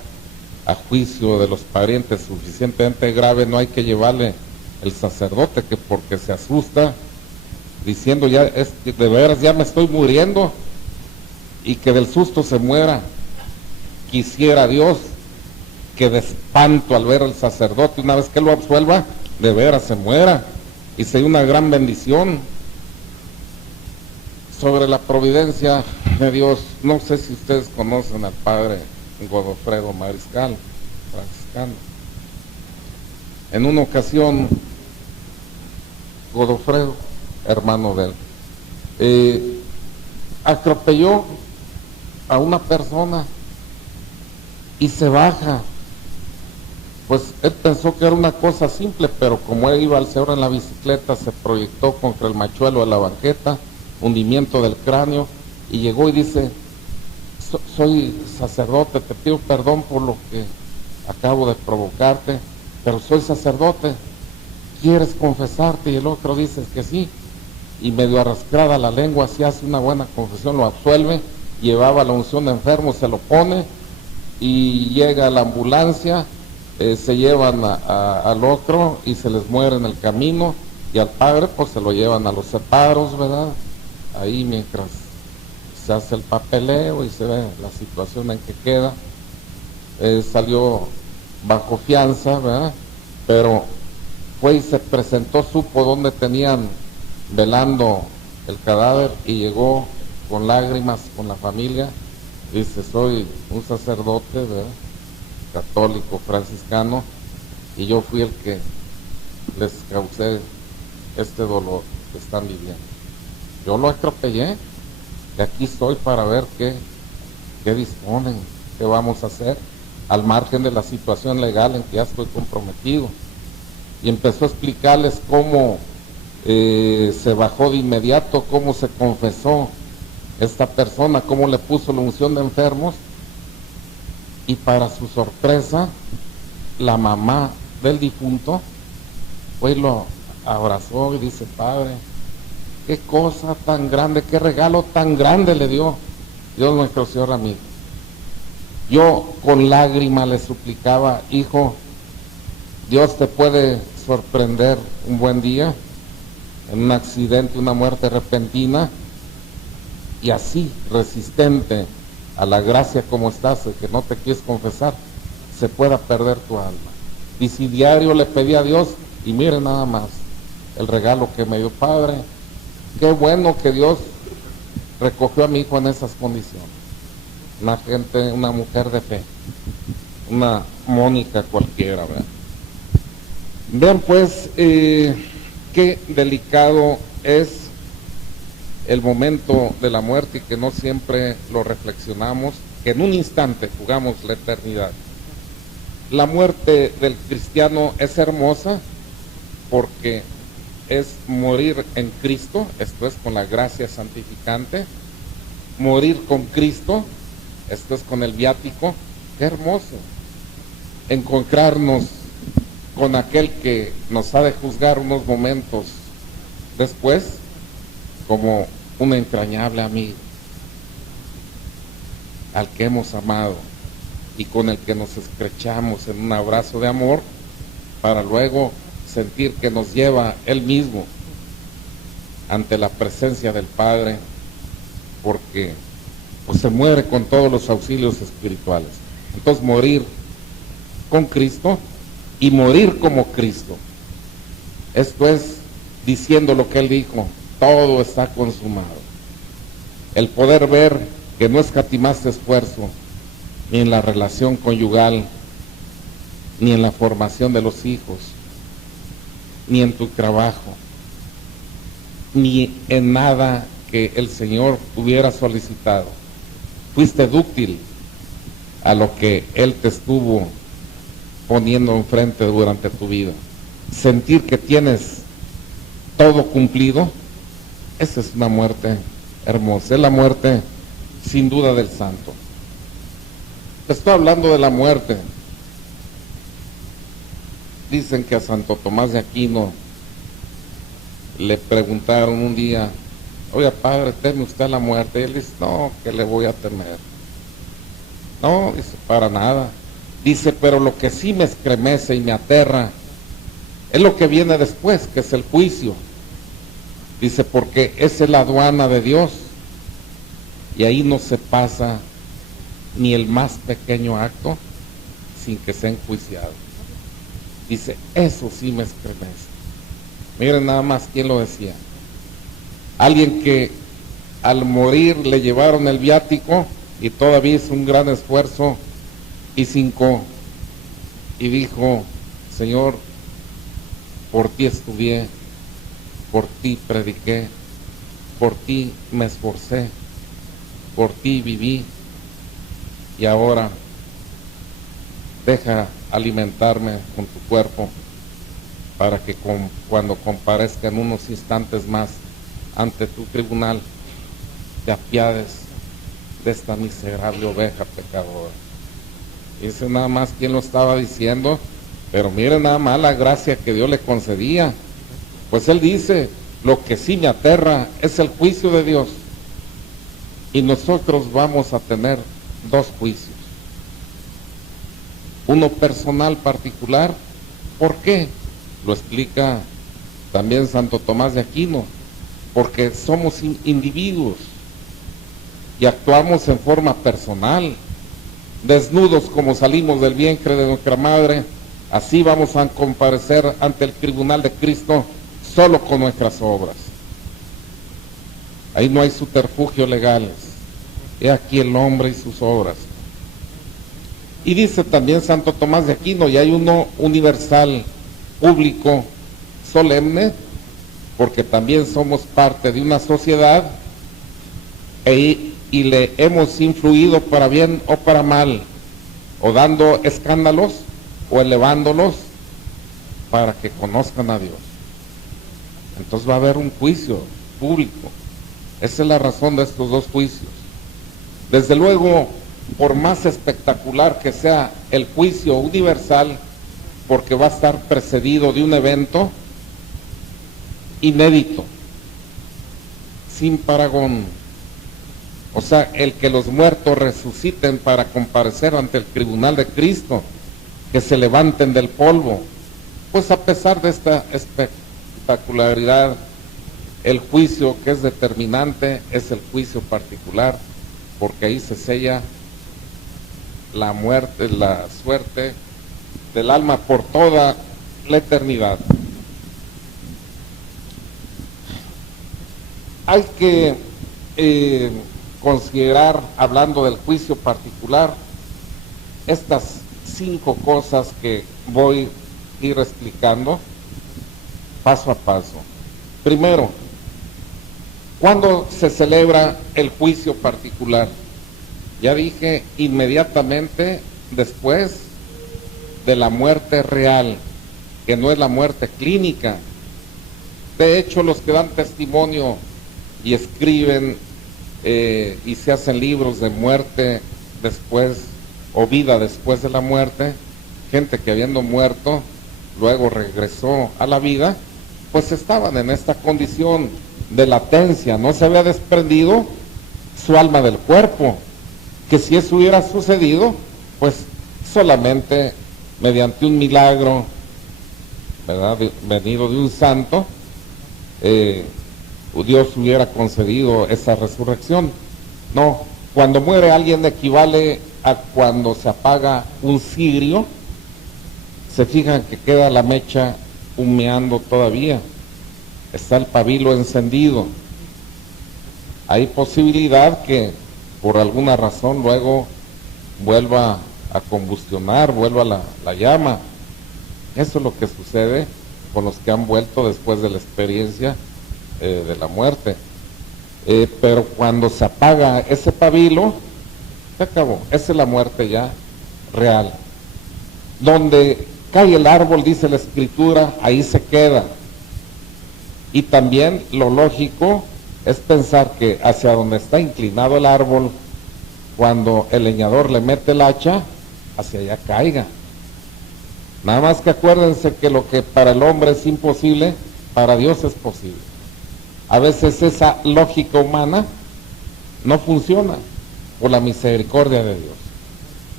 a juicio de los parientes suficientemente grave, no hay que llevarle el sacerdote, que porque se asusta diciendo, ya es, de veras ya me estoy muriendo, y que del susto se muera. Quisiera Dios que de espanto al ver al sacerdote, una vez que lo absuelva, de veras se muera, y sería una gran bendición. Sobre la providencia de Dios, no sé si ustedes conocen al padre Godofredo Mariscal, franciscano. En una ocasión, Godofredo, hermano de él, atropelló a una persona y se baja. Pues él pensó que era una cosa simple, pero como él iba al cerro en la bicicleta, se proyectó contra el machuelo de la banqueta, hundimiento del cráneo, y llegó y dice, soy sacerdote, te pido perdón por lo que acabo de provocarte, pero soy sacerdote, ¿quieres confesarte? Y el otro dice que sí, y medio arrastrada la lengua, si hace una buena confesión, lo absuelve, llevaba la unción de enfermo, se lo pone, y llega la ambulancia, se llevan al otro y se les muere en el camino, y al padre pues se lo llevan a los separos, ¿verdad? Ahí mientras se hace el papeleo y se ve la situación en que queda, salió bajo fianza, ¿verdad? Pero fue y se presentó, supo dónde tenían velando el cadáver, y llegó con lágrimas con la familia, dice, soy un sacerdote, ¿verdad?, católico franciscano, y yo fui el que les causé este dolor que están viviendo. Yo lo atropellé, y aquí estoy para ver qué disponen, qué vamos a hacer, al margen de la situación legal en que ya estoy comprometido. Y empezó a explicarles cómo se bajó de inmediato, cómo se confesó esta persona, cómo le puso la unción de enfermos, y para su sorpresa, la mamá del difunto fue y lo abrazó y dice, padre, qué cosa tan grande, qué regalo tan grande le dio Dios nuestro Señor a mí. Yo con lágrimas le suplicaba, hijo, Dios te puede sorprender un buen día en un accidente, una muerte repentina, y así, resistente a la gracia como estás, de que no te quieres confesar, se pueda perder tu alma. Y si diario le pedí a Dios, y mire nada más, el regalo que me dio Padre, qué bueno que Dios recogió a mi hijo en esas condiciones. Una mujer de fe, una Mónica cualquiera, ¿verdad? Vean pues, qué delicado es el momento de la muerte y que no siempre lo reflexionamos, que en un instante jugamos la eternidad. La muerte del cristiano es hermosa porque es morir en Cristo, esto es con la gracia santificante, morir con Cristo, esto es con el viático. Qué hermoso encontrarnos con aquel que nos ha de juzgar unos momentos después como un entrañable amigo, al que hemos amado y con el que nos estrechamos en un abrazo de amor para luego sentir que nos lleva Él mismo ante la presencia del Padre, porque pues se muere con todos los auxilios espirituales. Entonces morir con Cristo y morir como Cristo, esto es diciendo lo que Él dijo: todo está consumado. El poder ver que no escatimaste esfuerzo ni en la relación conyugal, ni en la formación de los hijos, ni en tu trabajo, ni en nada que el Señor hubiera solicitado. Fuiste dúctil a lo que Él te estuvo poniendo enfrente durante tu vida. Sentir que tienes todo cumplido, esa es una muerte hermosa, es la muerte sin duda del santo. Estoy hablando de la muerte. Dicen que a Santo Tomás de Aquino le preguntaron un día: oiga, padre, ¿teme usted a la muerte? Y él dice: no, que le voy a temer. No, dice, para nada. Dice, pero lo que sí me estremece y me aterra es lo que viene después, que es el juicio. Dice, porque esa es la aduana de Dios y ahí no se pasa ni el más pequeño acto sin que sea enjuiciado. Dice, eso sí me estremece. Miren nada más quién lo decía. Alguien que al morir le llevaron el viático y todavía hizo un gran esfuerzo y cincó y dijo: Señor, por ti estudié, por ti prediqué, por ti me esforcé, por ti viví, y ahora deja alimentarme con tu cuerpo para que cuando comparezca en unos instantes más ante tu tribunal te apiades de esta miserable oveja pecadora. Dice nada más quién lo estaba diciendo, pero miren nada más la gracia que Dios le concedía. Pues él dice, lo que sí me aterra es el juicio de Dios. Y nosotros vamos a tener dos juicios. Uno personal particular. ¿Por qué? Lo explica también Santo Tomás de Aquino. Porque somos individuos y actuamos en forma personal. Desnudos como salimos del vientre de nuestra madre, así vamos a comparecer ante el tribunal de Cristo solo con nuestras obras. Ahí no hay subterfugios legales. He aquí el hombre y sus obras. Y dice también Santo Tomás de Aquino, y hay uno universal, público, solemne, porque también somos parte de una sociedad y le hemos influido para bien o para mal, o dando escándalos o elevándolos para que conozcan a Dios. Entonces va a haber un juicio público. Esa es la razón de estos dos juicios. Desde luego, por más espectacular que sea el juicio universal, porque va a estar precedido de un evento inédito, sin parangón. O sea, el que los muertos resuciten para comparecer ante el tribunal de Cristo, que se levanten del polvo. Pues a pesar de esta espectacularidad, el juicio que es determinante es el juicio particular, porque ahí se sella la muerte, la suerte del alma por toda la eternidad. Hay que considerar, hablando del juicio particular, estas 5 cosas que voy a ir explicando paso a paso. Primero, ¿cuándo se celebra el juicio particular? Ya dije, inmediatamente después de la muerte real, que no es la muerte clínica. De hecho, los que dan testimonio y escriben y se hacen libros de muerte después o vida después de la muerte, gente que habiendo muerto luego regresó a la vida, pues estaban en esta condición de latencia, no se había desprendido su alma del cuerpo, que si eso hubiera sucedido, pues solamente mediante un milagro, ¿verdad?, venido de un santo, Dios hubiera concedido esa resurrección. No, cuando muere alguien equivale a cuando se apaga un cirio. Se fijan que queda la mecha humeando todavía, está el pabilo encendido. Hay posibilidad que por alguna razón luego vuelva a combustionar, vuelva la llama. Eso es lo que sucede con los que han vuelto después de la experiencia de la muerte. Pero cuando se apaga ese pabilo, se acabó. Esa es la muerte ya real. Donde cae el árbol, dice la Escritura, ahí se queda. Y también lo lógico es pensar que hacia donde está inclinado el árbol, cuando el leñador le mete el hacha, hacia allá caiga. Nada más que acuérdense que lo que para el hombre es imposible, para Dios es posible. A veces esa lógica humana no funciona por la misericordia de Dios,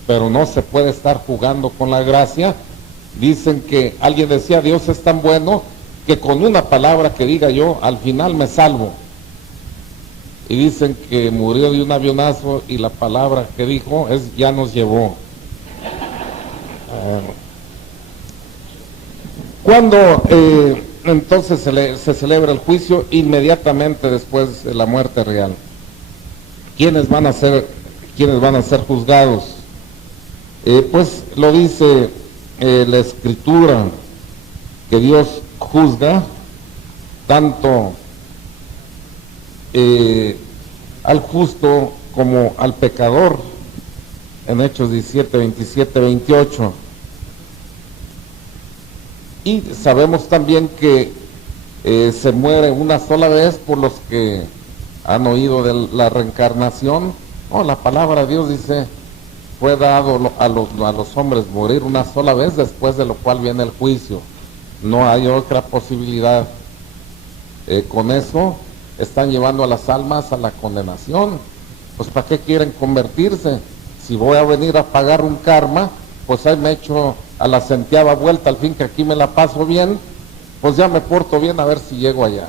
pero no se puede estar jugando con la gracia. Dicen que alguien decía, Dios es tan bueno que con una palabra que diga yo, al final me salvo. Y dicen que murió de un avionazo y la palabra que dijo es, ya nos llevó. Cuando entonces se celebra el juicio, inmediatamente después de la muerte real. ¿Quiénes van a ser juzgados? Pues lo dice la Escritura, que Dios juzga tanto al justo como al pecador, en Hechos 17, 27, 28. Y sabemos también que se muere una sola vez por los que han oído de la reencarnación. No, la palabra de Dios dice, fue dado a los hombres morir una sola vez, después de lo cual viene el juicio. No hay otra posibilidad. Con eso están llevando a las almas a la condenación. Pues ¿para qué quieren convertirse? Si voy a venir a pagar un karma, pues ahí me echo a la centeava vuelta, al fin que aquí me la paso bien, pues ya me porto bien a ver si llego allá.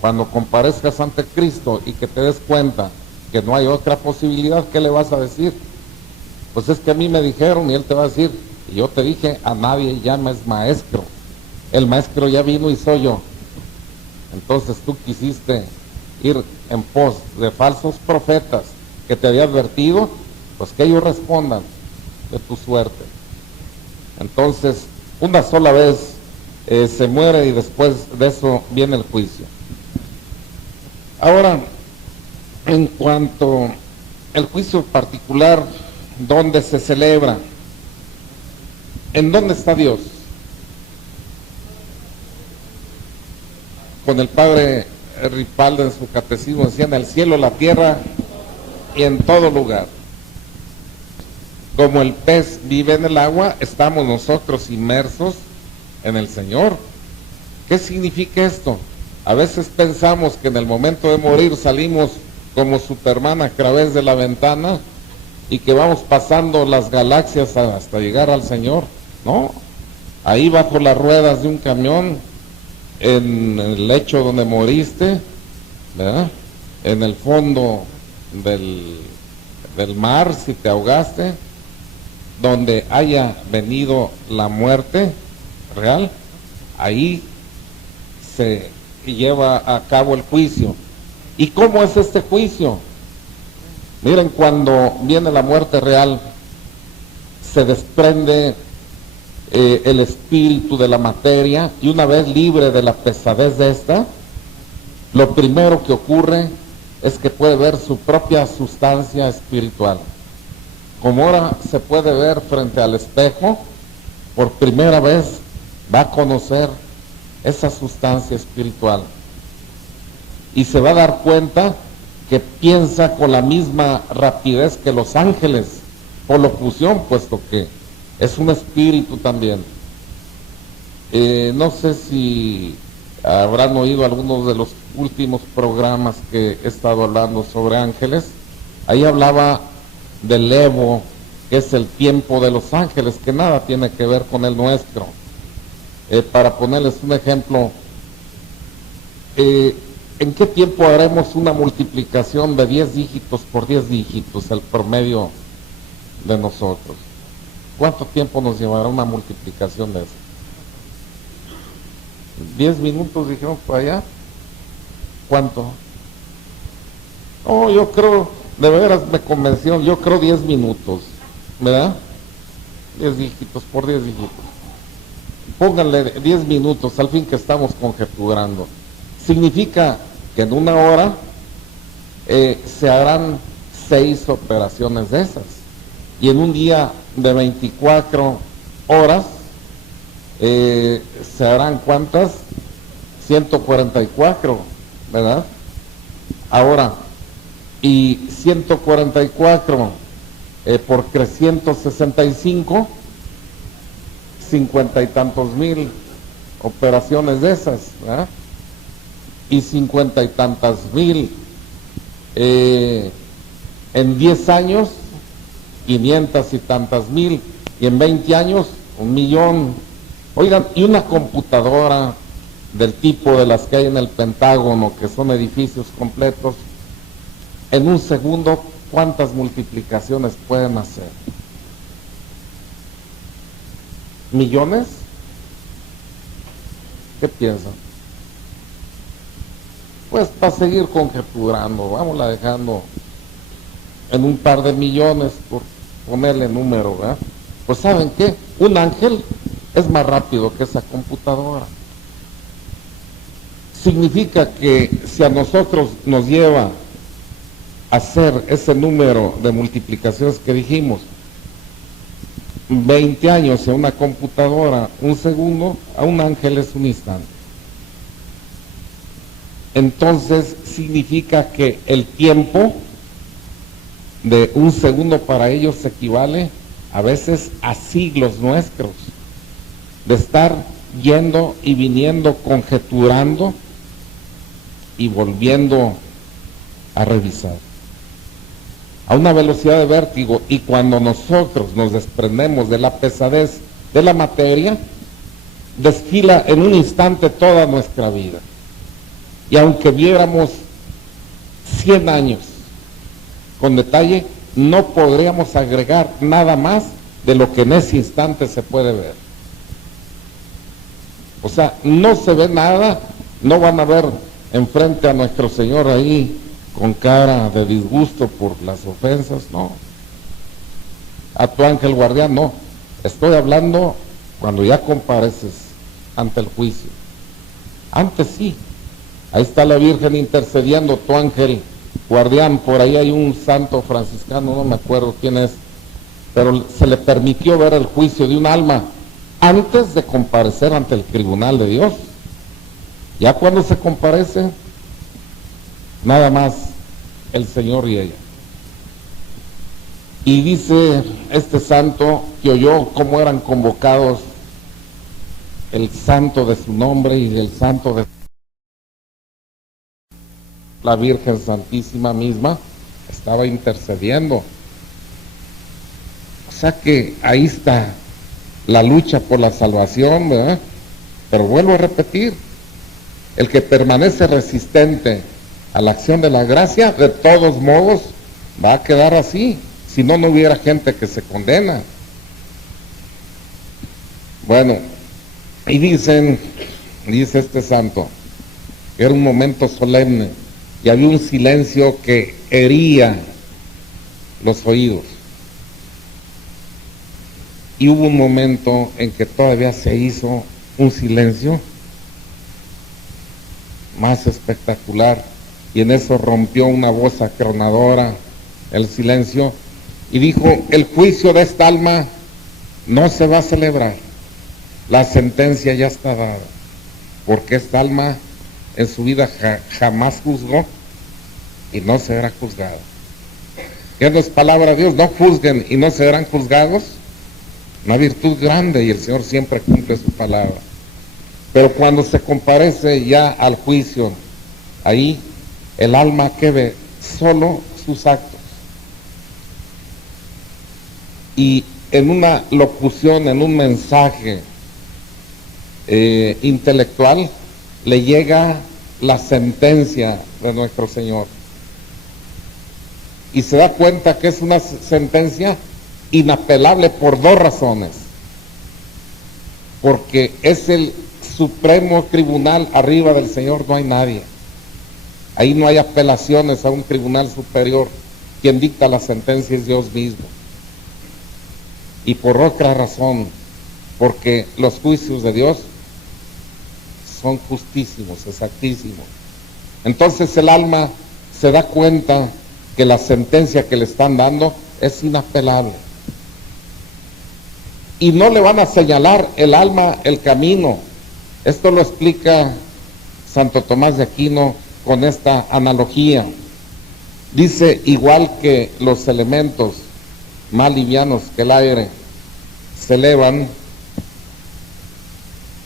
Cuando comparezcas ante Cristo y que te des cuenta que no hay otra posibilidad, ¿qué le vas a decir? Pues es que a mí me dijeron, y él te va a decir, y yo te dije, a nadie llames maestro, el maestro ya vino y soy yo. Entonces tú quisiste ir en pos de falsos profetas que te había advertido, pues que ellos respondan de tu suerte. Entonces, una sola vez se muere y después de eso viene el juicio. Ahora, en cuanto al juicio particular, ¿dónde se celebra? ¿En dónde está Dios? Con el padre Ripaldo en su catecismo decía, en el cielo, la tierra y en todo lugar. Como el pez vive en el agua, estamos nosotros inmersos en el Señor. ¿Qué significa esto? A veces pensamos que en el momento de morir salimos como Superman a través de la ventana y que vamos pasando las galaxias hasta llegar al Señor. No, ahí bajo las ruedas de un camión, en el lecho donde moriste, ¿verdad?, en el fondo del mar si te ahogaste, donde haya venido la muerte real, ahí se lleva a cabo el juicio. ¿Y cómo es este juicio? Miren, cuando viene la muerte real, se desprende el espíritu de la materia, y una vez libre de la pesadez de esta, lo primero que ocurre es que puede ver su propia sustancia espiritual. Como ahora se puede ver frente al espejo, por primera vez va a conocer esa sustancia espiritual y se va a dar cuenta que piensa con la misma rapidez que los ángeles, por locución, puesto que es un espíritu también. No sé si habrán oído algunos de los últimos programas que he estado hablando sobre ángeles. Ahí hablaba del Evo, que es el tiempo de los ángeles, que nada tiene que ver con el nuestro. Para ponerles un ejemplo, ¿en qué tiempo haremos una multiplicación de 10 dígitos por 10 dígitos, el promedio de nosotros? ¿Cuánto tiempo nos llevará una multiplicación de eso? 10 minutos, dijeron para allá. ¿Cuánto? Oh, yo creo, de veras me convenció, yo creo 10 minutos, ¿verdad? 10 dígitos por 10 dígitos. Pónganle 10 minutos, al fin que estamos conjeturando. Significa que en una hora se harán 6 operaciones de esas. Y en un día de 24 horas se harán ¿cuántas? 144, ¿verdad? Ahora, y 144 por 365, 50 y tantos mil operaciones de esas, ¿verdad? Y 50 y tantas mil en 10 años, 500 y tantas mil, y en 20 años 1,000,000. Oigan, y una computadora del tipo de las que hay en el Pentágono, que son edificios completos, en un segundo, ¿cuántas multiplicaciones pueden hacer? ¿Millones? ¿Qué piensan? Pues para seguir conjeturando, vámonos dejando en un par de millones por ponerle número, ¿verdad? Pues ¿saben qué? Un ángel es más rápido que esa computadora. Significa que si a nosotros nos lleva a hacer ese número de multiplicaciones que dijimos, 20 años a una computadora, un segundo, a un ángel es un instante. Entonces significa que el tiempo de un segundo para ellos equivale a veces a siglos nuestros, de estar yendo y viniendo, conjeturando y volviendo a revisar a una velocidad de vértigo. Y cuando nosotros nos desprendemos de la pesadez de la materia, desfila en un instante toda nuestra vida. Y aunque viéramos 100 años con detalle, no podríamos agregar nada más de lo que en ese instante se puede ver. O sea, no se ve nada, no van a ver enfrente a nuestro Señor ahí con cara de disgusto por las ofensas, no. A tu ángel guardián, no. Estoy hablando cuando ya compareces ante el juicio. Antes sí. Ahí está la Virgen intercediendo, tu ángel guardián. Por ahí hay un santo franciscano, no me acuerdo quién es, pero se le permitió ver el juicio de un alma antes de comparecer ante el tribunal de Dios. Ya cuando se comparece, nada más el Señor y ella. Y dice este santo que oyó cómo eran convocados el santo de su nombre y el santo de la Virgen Santísima misma estaba intercediendo. O sea que ahí está la lucha por la salvación, ¿verdad? Pero vuelvo a repetir, el que permanece resistente a la acción de la gracia, de todos modos va a quedar así, si no, no hubiera gente que se condena. Bueno, y dice este santo, que era un momento solemne y había un silencio que hería los oídos. Y hubo un momento en que todavía se hizo un silencio más espectacular, y en eso rompió una voz acronadora el silencio y dijo: el juicio de esta alma no se va a celebrar, la sentencia ya está dada, porque esta alma en su vida jamás juzgó y no será juzgada. ¿Qué no es palabra de Dios? No juzguen y no serán juzgados. Una virtud grande, y el Señor siempre cumple su palabra. Pero cuando se comparece ya al juicio, ahí el alma que ve solo sus actos. Y en una locución, en un mensaje intelectual, le llega la sentencia de nuestro Señor. Y se da cuenta que es una sentencia inapelable por dos razones. Porque es el supremo tribunal, arriba del Señor no hay nadie. Ahí no hay apelaciones a un tribunal superior. Quien dicta la sentencia es Dios mismo. Y por otra razón, porque los juicios de Dios son justísimos, exactísimos. Entonces el alma se da cuenta que la sentencia que le están dando es inapelable. Y no le van a señalar el alma el camino. Esto lo explica Santo Tomás de Aquino con esta analogía. Dice: igual que los elementos más livianos que el aire se elevan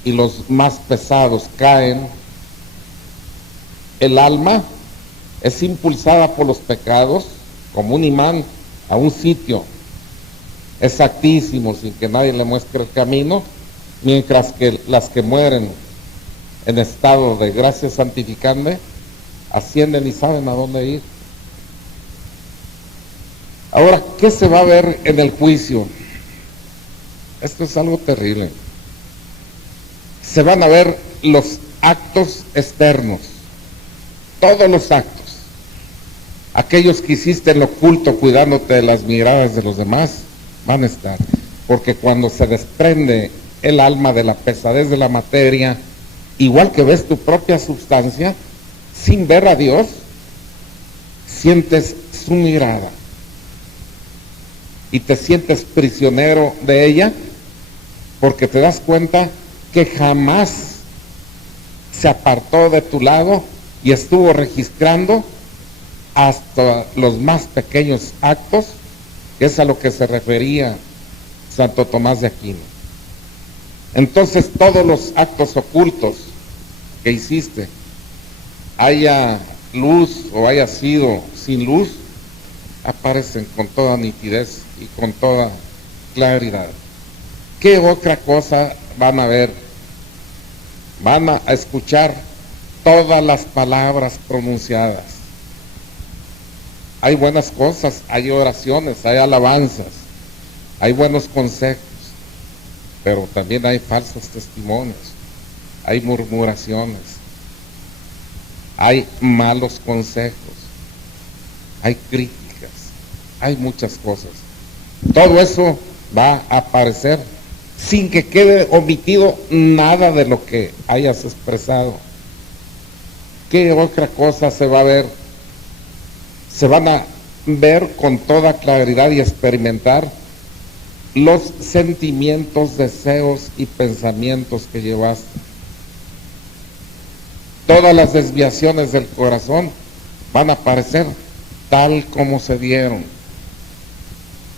y los más pesados caen, el alma es impulsada por los pecados como un imán a un sitio exactísimo, sin que nadie le muestre el camino, mientras que las que mueren en estado de gracia santificante ascienden y saben a dónde ir. Ahora, ¿qué se va a ver en el juicio? Esto es algo terrible. Se van a ver los actos externos, todos los actos. Aquellos que hiciste en lo oculto cuidándote de las miradas de los demás, van a estar. Porque cuando se desprende el alma de la pesadez de la materia, igual que ves tu propia sustancia, sin ver a Dios, sientes su mirada. Y te sientes prisionero de ella, porque te das cuenta que jamás se apartó de tu lado y estuvo registrando hasta los más pequeños actos, que es a lo que se refería Santo Tomás de Aquino. Entonces todos los actos ocultos que hiciste, haya luz o haya sido sin luz, aparecen con toda nitidez y con toda claridad. ¿Qué otra cosa van a ver? Van a escuchar todas las palabras pronunciadas. Hay buenas cosas, hay oraciones, hay alabanzas, hay buenos consejos, pero también hay falsos testimonios, hay murmuraciones, hay malos consejos, hay críticas, hay muchas cosas. Todo eso va a aparecer sin que quede omitido nada de lo que hayas expresado. ¿Qué otra cosa se va a ver? Se van a ver con toda claridad y experimentar los sentimientos, deseos y pensamientos que llevaste. Todas las desviaciones del corazón van a aparecer tal como se dieron.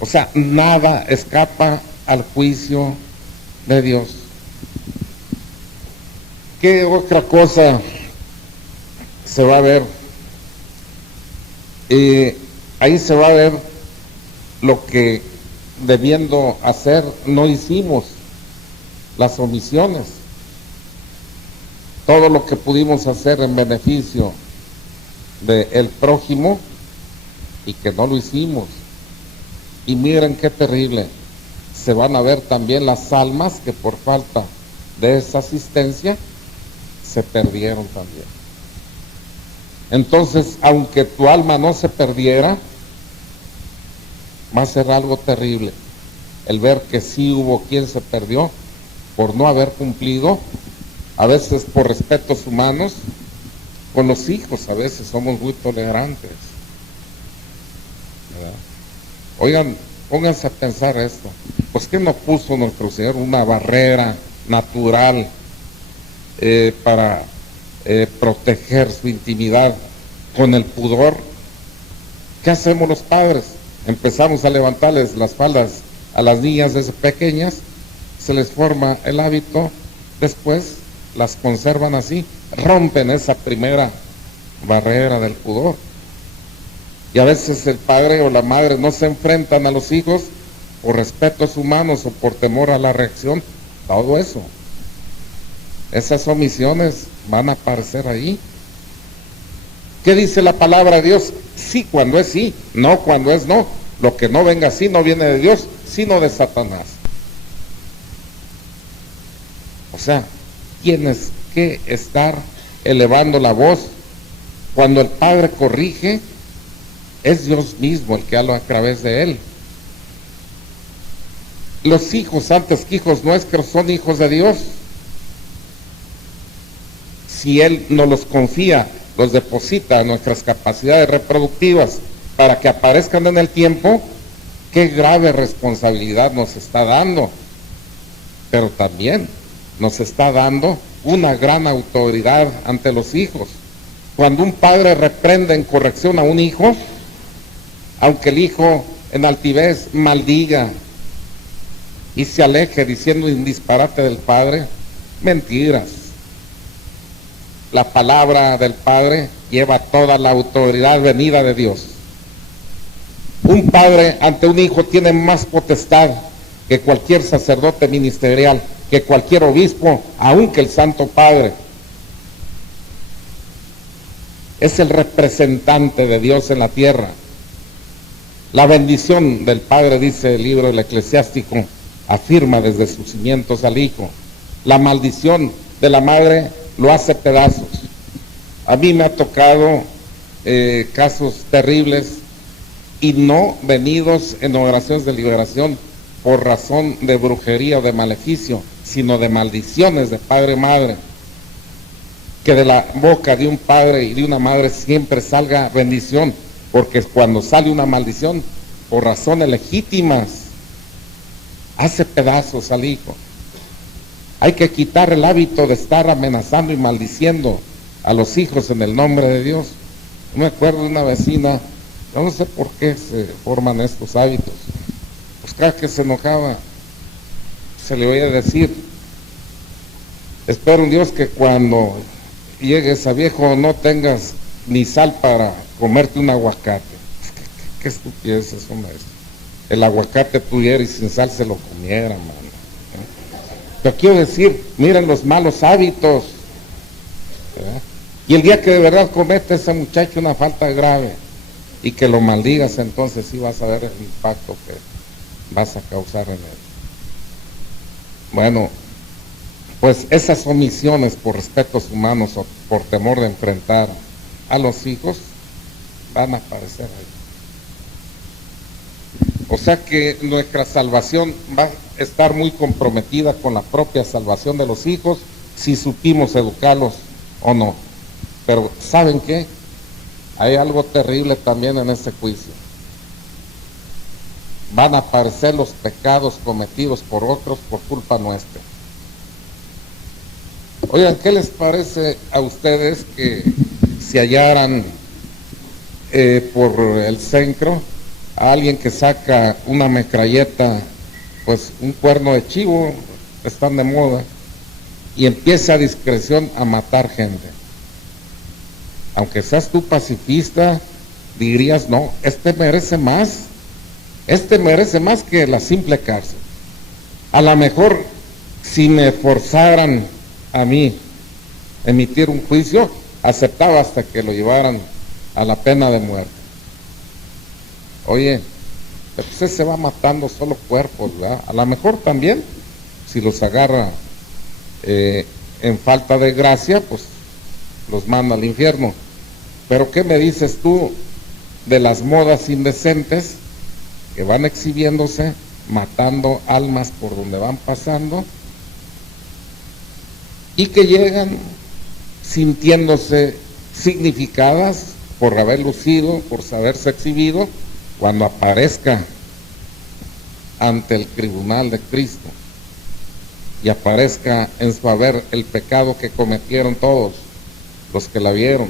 O sea, nada escapa al juicio de Dios. ¿Qué otra cosa se va a ver? Ahí se va a ver lo que debiendo hacer no hicimos, las omisiones, todo lo que pudimos hacer en beneficio del prójimo y que no lo hicimos. Y miren qué terrible, se van a ver también las almas que por falta de esa asistencia se perdieron también. Entonces, aunque tu alma no se perdiera, va a ser algo terrible el ver que sí hubo quien se perdió por no haber cumplido, a veces por respetos humanos. Con los hijos a veces somos muy tolerantes, ¿verdad? Oigan, pónganse a pensar esto. Pues ¿qué no puso nuestro Señor una barrera natural para proteger su intimidad con el pudor? ¿Qué hacemos los padres? Empezamos a levantarles las faldas a las niñas desde pequeñas, se les forma el hábito, después las conservan así, rompen esa primera barrera del pudor. Y a veces el padre o la madre no se enfrentan a los hijos por respetos humanos o por temor a la reacción. Todo eso, esas omisiones van a aparecer ahí. ¿Qué dice la palabra de Dios? Sí cuando es sí, no cuando es no. Lo que no venga así no viene de Dios, sino de Satanás. O sea, tienes que estar elevando la voz. Cuando el Padre corrige, es Dios mismo el que habla a través de él. Los hijos, antes que hijos nuestros, son hijos de Dios. Si Él nos los confía, los deposita a nuestras capacidades reproductivas para que aparezcan en el tiempo, qué grave responsabilidad nos está dando. Pero también nos está dando una gran autoridad ante los hijos. Cuando un padre reprende en corrección a un hijo, aunque el hijo en altivez maldiga y se aleje diciendo un disparate del padre, mentiras. La palabra del Padre lleva toda la autoridad venida de Dios. Un padre ante un hijo tiene más potestad que cualquier sacerdote ministerial, que cualquier obispo, aunque el Santo Padre. Es el representante de Dios en la tierra. La bendición del Padre, dice el libro del Eclesiástico, afirma desde sus cimientos al Hijo. La maldición de la madre lo hace pedazos. A mí me ha tocado casos terribles y no venidos en oraciones de liberación por razón de brujería o de maleficio, sino de maldiciones de padre y madre. Que de la boca de un padre y de una madre siempre salga bendición, porque cuando sale una maldición por razones legítimas, hace pedazos al hijo. Hay que quitar el hábito de estar amenazando y maldiciendo a los hijos en el nombre de Dios. Me acuerdo de una vecina, yo no sé por qué se forman estos hábitos. Pues cada que se enojaba, se le oía decir: espero en Dios que cuando llegues a viejo no tengas ni sal para comerte un aguacate. ¿Qué estupidez es una eso? El aguacate pudiera y sin sal se lo comiera, mano. Pero quiero decir, miren los malos hábitos, ¿verdad? Y el día que de verdad comete ese muchacho una falta grave y que lo maldigas, entonces sí vas a ver el impacto que vas a causar en él. Bueno, pues esas omisiones por respetos humanos o por temor de enfrentar a los hijos van a aparecer ahí. O sea que nuestra salvación va a estar muy comprometida con la propia salvación de los hijos si supimos educarlos o no. Pero ¿saben qué? Hay algo terrible también en este juicio. Van a aparecer los pecados cometidos por otros por culpa nuestra. Oigan, ¿qué les parece a ustedes que si hallaran por el centro a alguien que saca una metralleta, pues un cuerno de chivo, están de moda, y empieza a discreción a matar gente? Aunque seas tú pacifista, dirías: no, este merece más que la simple cárcel. A lo mejor si me forzaran a mí emitir un juicio, aceptaba hasta que lo llevaran a la pena de muerte. Oye, Pues se va matando solo cuerpos, ¿verdad? A lo mejor también, si los agarra en falta de gracia, pues los manda al infierno. Pero ¿qué me dices tú de las modas indecentes que van exhibiéndose, matando almas por donde van pasando y que llegan sintiéndose significadas por haber lucido, por saberse exhibido, cuando aparezca ante el tribunal de Cristo y aparezca en su haber el pecado que cometieron todos los que la vieron,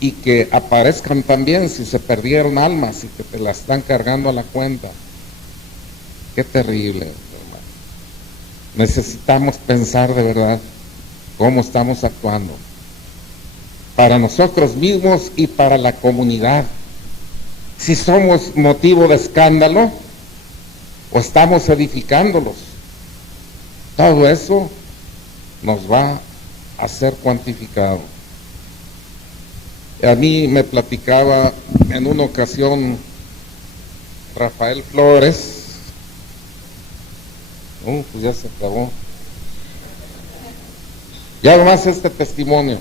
y que aparezcan también si se perdieron almas y que te la están cargando a la cuenta. Qué terrible, hermano. Necesitamos pensar de verdad cómo estamos actuando para nosotros mismos y para la comunidad. Si somos motivo de escándalo o estamos edificándolos. Todo eso nos va a ser cuantificado. A mí me platicaba en una ocasión Rafael Flores, pues ya se acabó. Ya nomás este testimonio.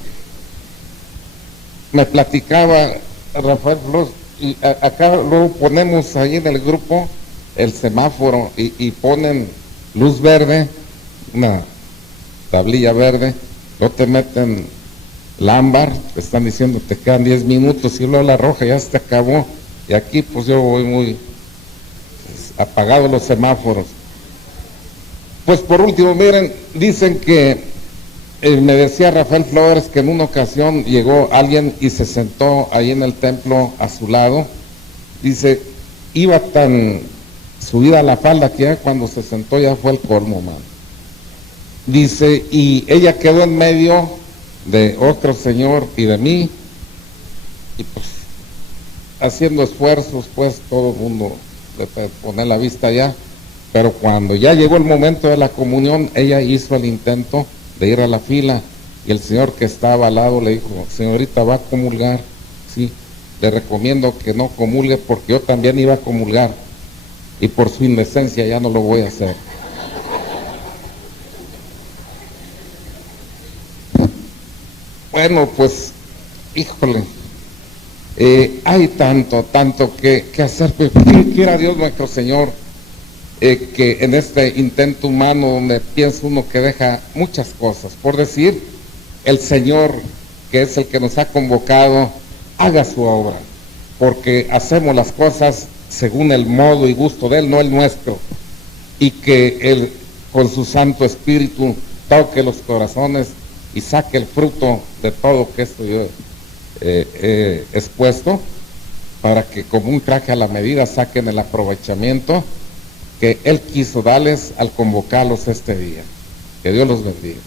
Me platicaba Rafael Flores, y acá luego ponemos ahí en el grupo el semáforo y ponen luz verde, una tablilla verde, no te meten lámbar, te están diciendo te quedan 10 minutos y luego la roja ya se acabó, y aquí pues yo voy muy apagado los semáforos. Pues por último, miren, dicen que me decía Rafael Flores que en una ocasión llegó alguien y se sentó ahí en el templo a su lado. Dice, iba tan subida a la falda que ya cuando se sentó ya fue el colmo, man. Dice, y ella quedó en medio de otro señor y de mí, y pues haciendo esfuerzos, pues todo el mundo de poner la vista allá, pero cuando ya llegó el momento de la comunión, ella hizo el intento de ir a la fila, y el señor que estaba al lado le dijo, señorita, va a comulgar, sí, le recomiendo que no comulgue porque yo también iba a comulgar, y por su indecencia ya no lo voy a hacer. Bueno, pues, híjole, hay tanto que hacer, pero quiera Dios nuestro Señor, que en este intento humano donde piensa uno que deja muchas cosas, por decir, el Señor, que es el que nos ha convocado, haga su obra, porque hacemos las cosas según el modo y gusto de Él, no el nuestro, y que Él, con su Santo Espíritu, toque los corazones y saque el fruto de todo que esto yo he expuesto, para que como un traje a la medida saquen el aprovechamiento que Él quiso darles al convocarlos este día. Que Dios los bendiga.